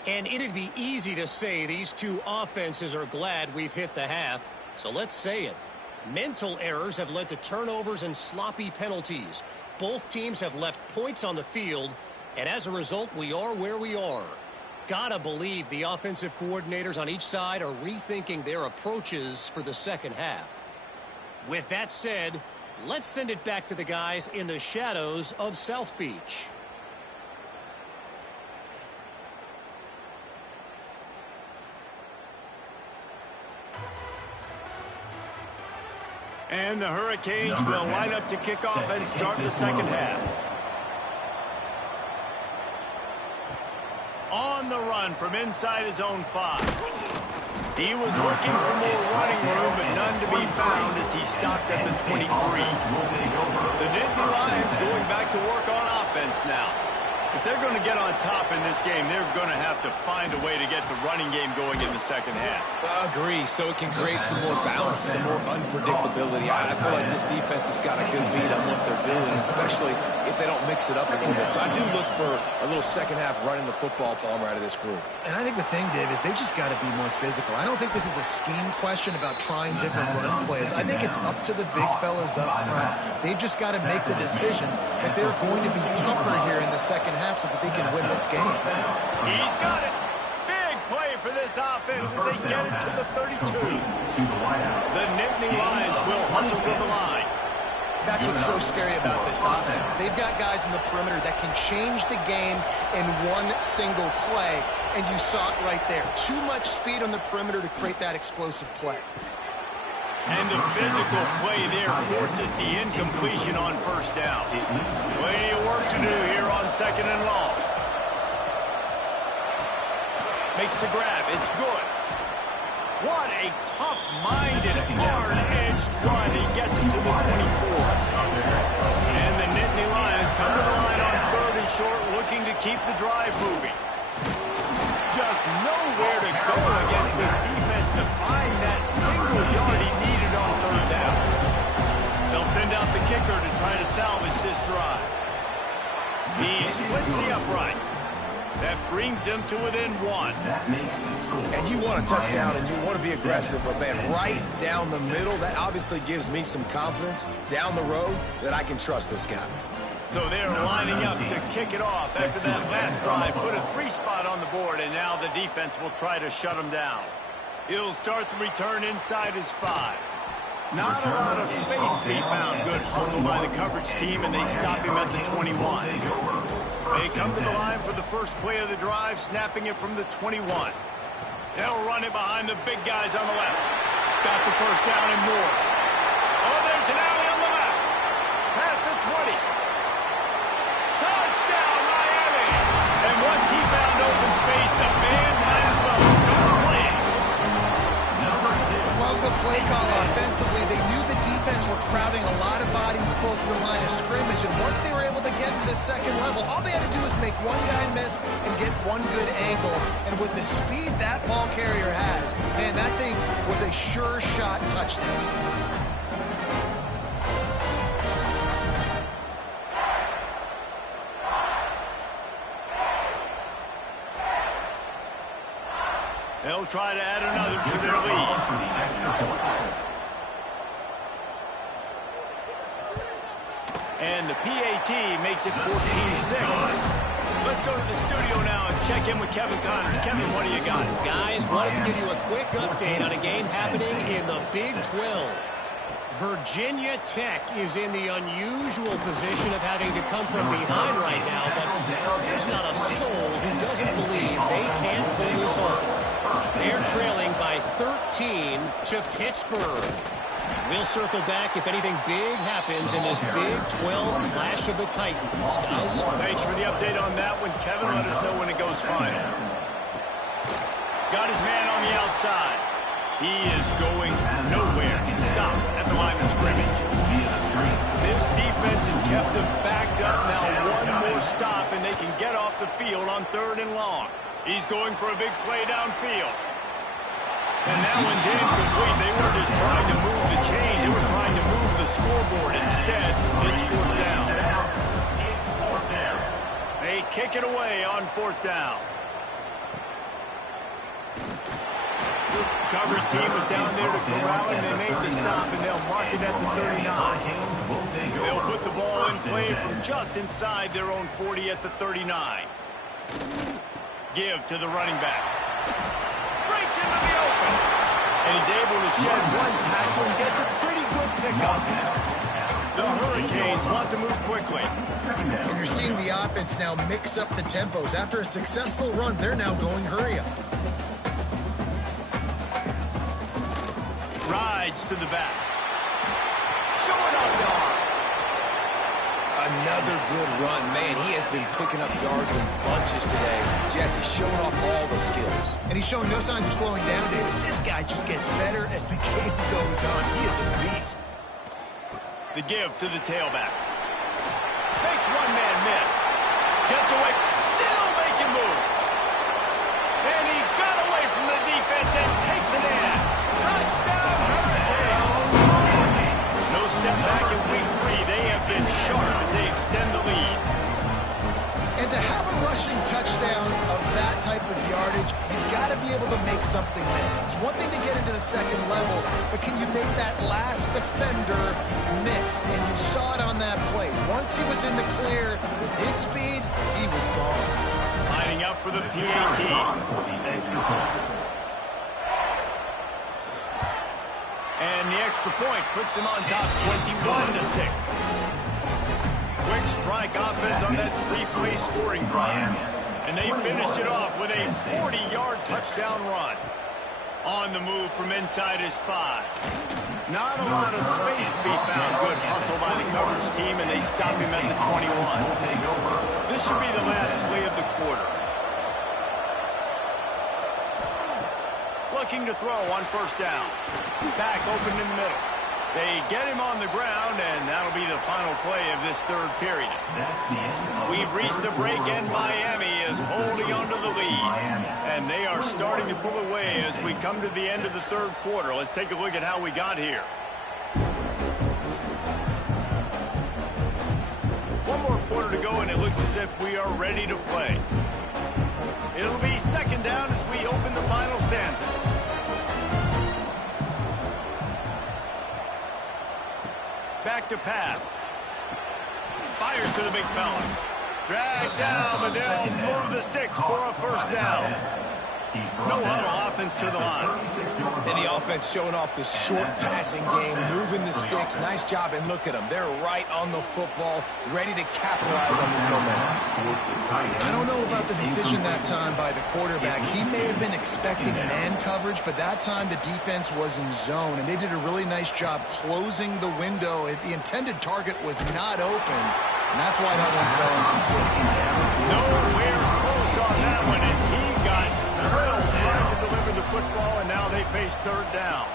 And it'd be easy to say these two offenses are glad we've hit the half, so let's say it. Mental errors have led to turnovers and sloppy penalties. Both teams have left points on the field, and as a result, we are where we are. Gotta believe the offensive coordinators on each side are rethinking their approaches for the second half. With that said, let's send it back to the guys in the shadows of South Beach. And the Hurricanes will line up to kick off and start the second half. On the run from inside his own 5. He was looking for more running room, but none to be found as he stopped at the 23. The Dynasty Lions going back to work on offense now. If they're going to get on top in this game, they're going to have to find a way to get the running game going in the second half. Agree, so it can create some more balance, some more unpredictability. I feel like this defense has got a good beat on what they're doing, especially if they don't mix it up a little bit. So I do look for a little second half running the football Palmer out of this group. And I think the thing, Dave, is they just got to be more physical. I don't think this is a scheme question about trying different run plays. I think it's up to the big fellas up front. They've just got to make the decision that they're going to be tougher here in the second half so that they can win this game. He's got it. Big play for this offense as they get it to the 32. The Nittany Lions will hustle to the line. That's what's so scary about this offense. They've got guys in the perimeter that can change the game in one single play, and you saw it right there. Too much speed on the perimeter to create that explosive play. And the physical play there forces the incompletion on first down. Plenty of work to do here on 2nd and long. Makes the grab. It's good. What a tough-minded, hard-edged run. He gets it to the 24. And the Nittany Lions come to the line on 3rd and short, looking to keep the drive moving. Just nowhere to go against this defense to find that single yard he needed on 3rd down. They'll send out the kicker to try to salvage this drive. He splits the uprights. That brings them to within 1. And you want a touchdown and you want to be aggressive, but man, right down the middle, that obviously gives me some confidence down the road that I can trust this guy. So they're lining up to kick it off after that last drive. Put a 3 spot on the board, and now the defense will try to shut him down. He'll start the return inside his 5. Not a lot of space to be found. Good hustle by the coverage team, and they stop him at the 21. They come to the line for the first play of the drive, snapping it from the 21. They'll run it behind the big guys on the left. Got the first down and more. Oh, there's an alley on the left. Past the 20. Touchdown, Miami! And once he found open space, the band might as well start playing. Love the play call offensively. They knew the defense were crowding a lot of bodies close to the line of scrimmage, and once they were able to get to the second level, all they had to do was make one guy miss and get one good angle. And with the speed that ball carrier has, man, that thing was a sure shot touchdown. They'll try to add another to their lead. And the PAT makes it 14-6. Let's go to the studio now and check in with Kevin Connors. Kevin, what do you got? Guys, wanted to give you a quick update on a game happening in the Big 12. Virginia Tech is in the unusual position of having to come from behind right now, but there's not a soul who doesn't believe they can't pull this off. They're trailing by 13 to Pittsburgh. We'll circle back if anything big happens in this Big 12 Clash of the Titans. Guys? Thanks for the update on that one, Kevin. Let us know when it goes final. Got his man on the outside. He is going nowhere. Stop at the line of scrimmage. This defense has kept them backed up. Now one more stop, and they can get off the field on 3rd and long. He's going for a big play downfield. And that one's incomplete. They weren't just trying to move the chains. They were trying to move the scoreboard. Instead, it's 4th down. They kick it away on 4th down. Coverage team was down there to corral him. They made the stop, and they'll mark it at the 39. They'll put the ball in play from just inside their own 40 at the 39. Give to the running back. Breaks into the open. And he's able to shed one tackle and gets a pretty good pickup. The Hurricanes want to move quickly. And you're seeing the offense now mix up the tempos. After a successful run, they're now going hurry up. Rides to the back. Showing off the arm. Another good run. Man, he has been picking up yards in bunches today. Jesse showing off all the skills. And he's showing no signs of slowing down, David. This guy just gets better as the game goes on. He is a beast. The give to the tailback. Makes one man miss. Gets away. Still making moves. And he got away from the defense and takes it in. Touchdown, Hurricane. No step back in week 3. They have been sharp as they extend the lead. And to have a rushing touchdown of that type of yardage, you've got to be able to make something miss. It's one thing to get into the second level, but can you make that last defender miss? And you saw it on that play. Once he was in the clear with his speed, he was gone. Lining up for the PAT. And the extra point puts them on top 21-6. Quick strike offense on that 3-play scoring drive. And they finished it off with a 40-yard touchdown run. On the move from inside his 5. Not a lot of space to be found. Good hustle by the coverage team, and they stop him at the 21. This should be the last play of the quarter. Looking to throw on 1st down. Back open in the middle. They get him on the ground, and that'll be the final play of this 3rd period. We've reached a break, and Miami is holding on to the lead. And they are starting to pull away as we come to the end of the 3rd quarter. Let's take a look at how we got here. One more quarter to go, and it looks as if we are ready to play. It'll be 2nd down as we open the final stanza. Back to pass. Fires to the big fella. Dragged down, but they'll move the sticks for a 1st down. No huddle offense to the line. And the offense showing off the short passing game, moving the sticks. Nice job, and look at them. They're right on the football, ready to capitalize on this momentum. I don't know about the decision that time by the quarterback. He may have been expecting man coverage, but that time the defense was in zone, and they did a really nice job closing the window. The intended target was not open, and that's why that one fell incomplete. Nowhere close on that one as he got drilled trying to deliver the football, and now they face 3rd down.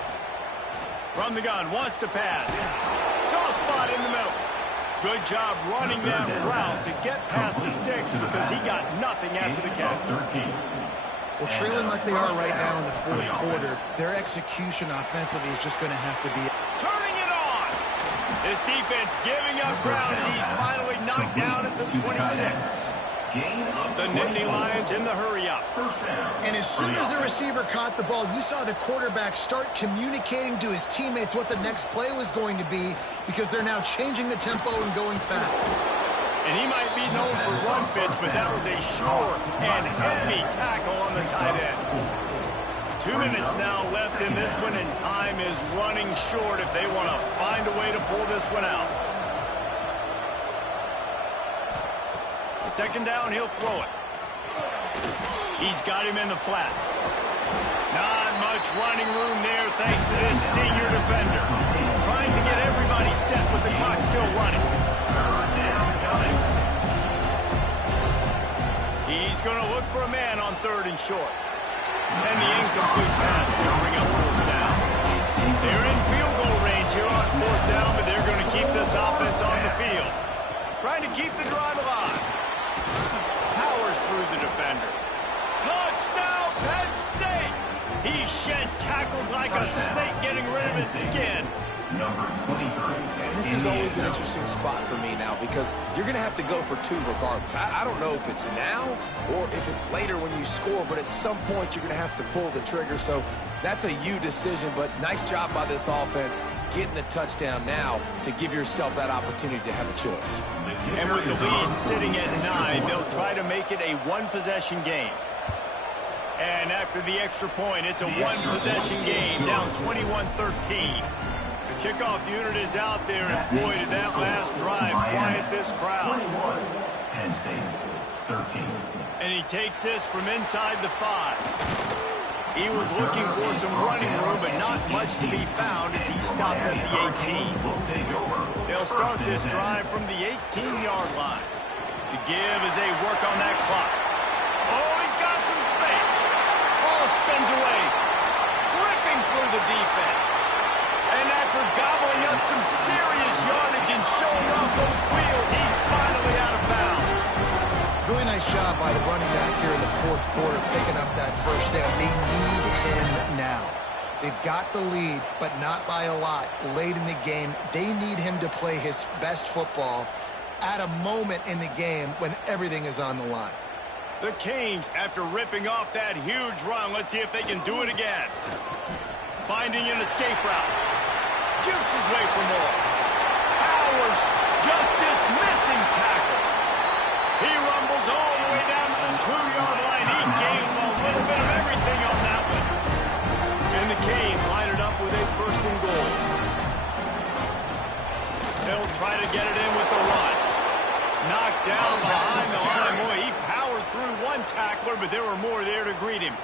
From the gun, wants to pass. Soft spot in the middle. Good job running that route to get past the sticks because he got nothing after the catch. Well, trailing like they are right now in the 4th quarter, their execution offensively is just going to have to be... Turning it on! His defense giving up ground as he's finally knocked down at the 26. The Nittany Lions in the hurry-up. And as soon as the receiver caught the ball, you saw the quarterback start communicating to his teammates what the next play was going to be because they're now changing the tempo and going fast. And he might be known for run fits, but that was a sure and heavy tackle on the tight end. 2 minutes now left in this one, and time is running short if they want to find a way to pull this one out. Second down, he'll throw it. He's got him in the flat. Not much running room there thanks to this senior defender. Trying to get everybody set with the clock still running. He's going to look for a man on 3rd and short. And the incomplete pass will bring up 4th down. They're in field goal range here on 4th down, but they're going to keep this offense on the field. Trying to keep the drive alive. Powers through the defender. Touchdown, Penn State! He shed tackles like a snake getting rid of his skin. Number 23. And this is always an interesting spot for me now because you're going to have to go for 2 regardless. I don't know if it's now or if it's later when you score, but at some point you're going to have to pull the trigger. So that's a you decision, but nice job by this offense getting the touchdown now to give yourself that opportunity to have a choice. And with the lead sitting at 9, they'll try to make it a 1-possession game. And after the extra point, it's a 1-possession game, down 21-13. The kickoff unit is out there, and boy, did that last drive quiet this crowd. 21, Penn State, 13. And he takes this from inside the 5. He was looking for some running room, but not much to be found as he stopped at the 18. They'll start this drive from the 18-yard line. The give as they work on that clock. Oh, he's got some space. Ball spins away, ripping through the defense. And after gobbling up some serious yardage and showing off those wheels, he's finally out of bounds. Really nice job by the running back here in the 4th quarter, picking up that 1st down. They need him now. They've got the lead, but not by a lot. Late in the game, they need him to play his best football at a moment in the game when everything is on the line. The Canes, after ripping off that huge run, let's see if they can do it again. Finding an escape route. Jukes his way for more. Powers just dismissing tackles. He rumbles all the way down to the 2-yard line. He gained a little bit of everything on that one. And the Canes line it up with a 1st and goal. They'll try to get it in with the run. Knocked down behind the line. Boy, he powered through one tackler, but there were more there to greet him.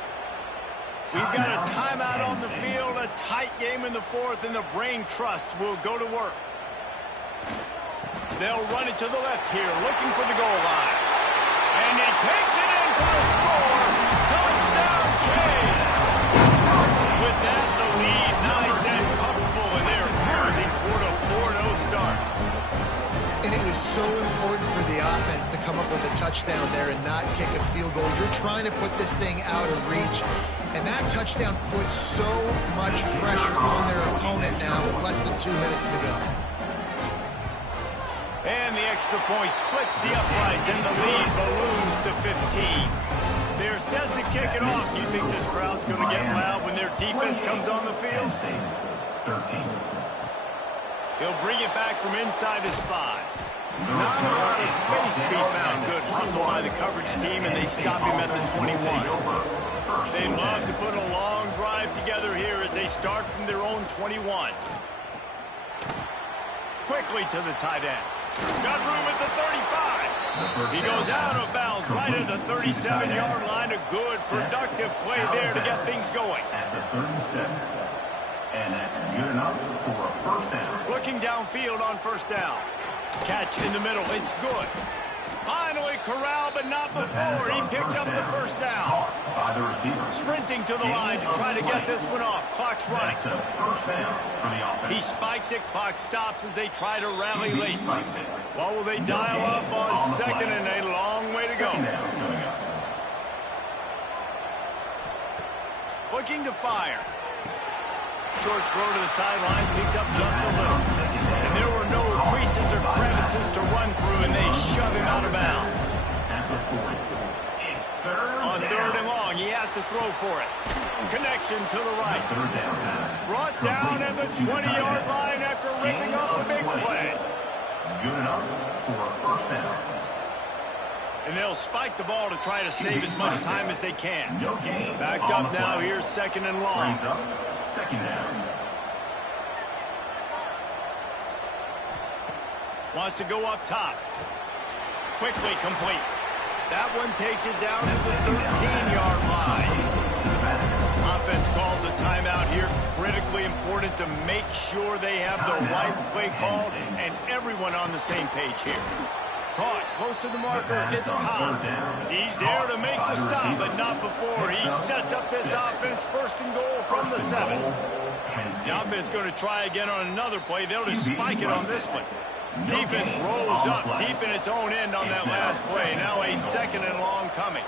We've got a timeout on the field, a tight game in the 4th, and the brain trust will go to work. They'll run it to the left here, looking for the goal line. And he takes it in for the score. Touchdown, Canes. With that, the lead nice and comfortable, and they're cruising toward a 4-0 start. And it was so important for the offense to come up with a touchdown there and not kick a field goal. You're trying to put this thing out of reach, and that touchdown puts so much pressure on their opponent now with less than 2 minutes to go. And the extra point splits the uprights, and the lead balloons to 15. They're set to kick it off. You think this crowd's going to get loud when their defense comes on the field? 13. He'll bring it back from inside his 5. Not a lot of space to be found. Good hustle by the coverage team, and they stop him at the 21. They'd love to put a long drive together here as they start from their own 21. Quickly to the tight end. Got room at the 35. He goes out of bounds right at the 37-yard line. A good, productive play there to get things going. At the 37. And that's good enough for a 1st down. Looking downfield on 1st down. Catch in the middle. It's good. Finally corralled, but not before. He picks up the 1st down. By the receiver. Sprinting to the line to try to get this one off. Clock's running. That's a 1st down for the offense. He spikes it. Clock stops as they try to rally late. What will they dial up on 2nd and a long way to go? Looking to fire. Short throw to the sideline, picks up just a little. And there were no creases or crevices to run through, and they shove him out of bounds. On 3rd and long, he has to throw for it. Connection to the right. Brought down at the 20-yard line after ripping off a big play. Good enough for a 1st down. And they'll spike the ball to try to save as much time as they can. Backed up now. Here's 2nd and long. Second down. Wants to go up top. Quickly complete. That one takes it down to the 13-yard line. Offense calls a timeout here. Critically important to make sure they have the right play called and everyone on the same page here. Caught close to the marker. It's Cobb. He's there to make the stop, but not before. He sets up this offense 1st and goal from the 7. The offense going to try again on another play. They'll just spike it on this one. Defense rolls up deep in its own end on that last play. Now a 2nd and long coming.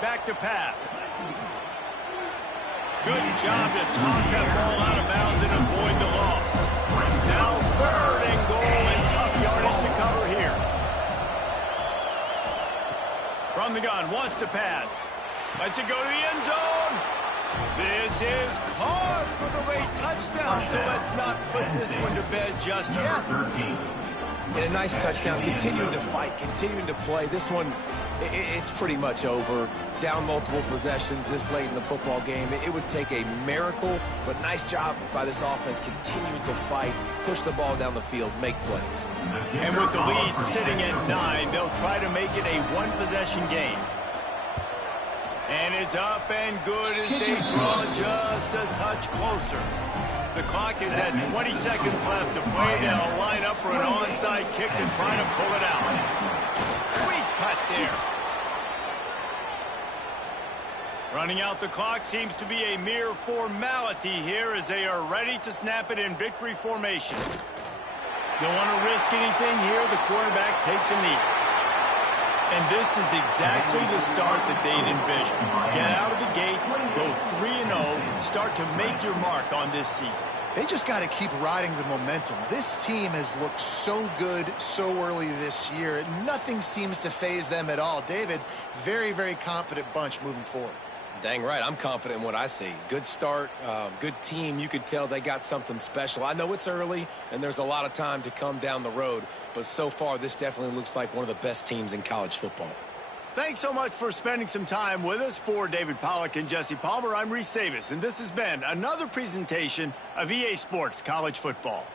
Back to pass. Good job to toss that ball out of bounds and avoid the loss. Now 3rd and goal and tough yardage to cover here. From the gun, wants to pass. Lets it go to the end zone. This is caught for the late touchdown, so let's not put this one to bed just yet. And a nice touchdown, continuing to fight, continuing to play. This one, it's pretty much over. Down multiple possessions this late in the football game. It would take a miracle, but nice job by this offense continuing to fight, push the ball down the field, make plays. And with the lead sitting at 9, they'll try to make it a one-possession game. And it's up and good as they draw just a touch closer. The clock is at 20 seconds left to play. They'll line up for an onside kick to try to pull it out. Sweet cut there. Running out the clock seems to be a mere formality here as they are ready to snap it in victory formation. Don't want to risk anything here. The quarterback takes a knee. And this is exactly the start that they'd envisioned. Get out of the gate, go 3-0, start to make your mark on this season. They just got to keep riding the momentum. This team has looked so good so early this year. Nothing seems to faze them at all. David, very, very confident bunch moving forward. Dang right, I'm confident in what I see. Good start, good team. You could tell they got something special. I know it's early, and there's a lot of time to come down the road, but so far this definitely looks like one of the best teams in college football. Thanks so much for spending some time with us. For David Pollack and Jesse Palmer, I'm Reese Davis, and this has been another presentation of EA Sports College Football.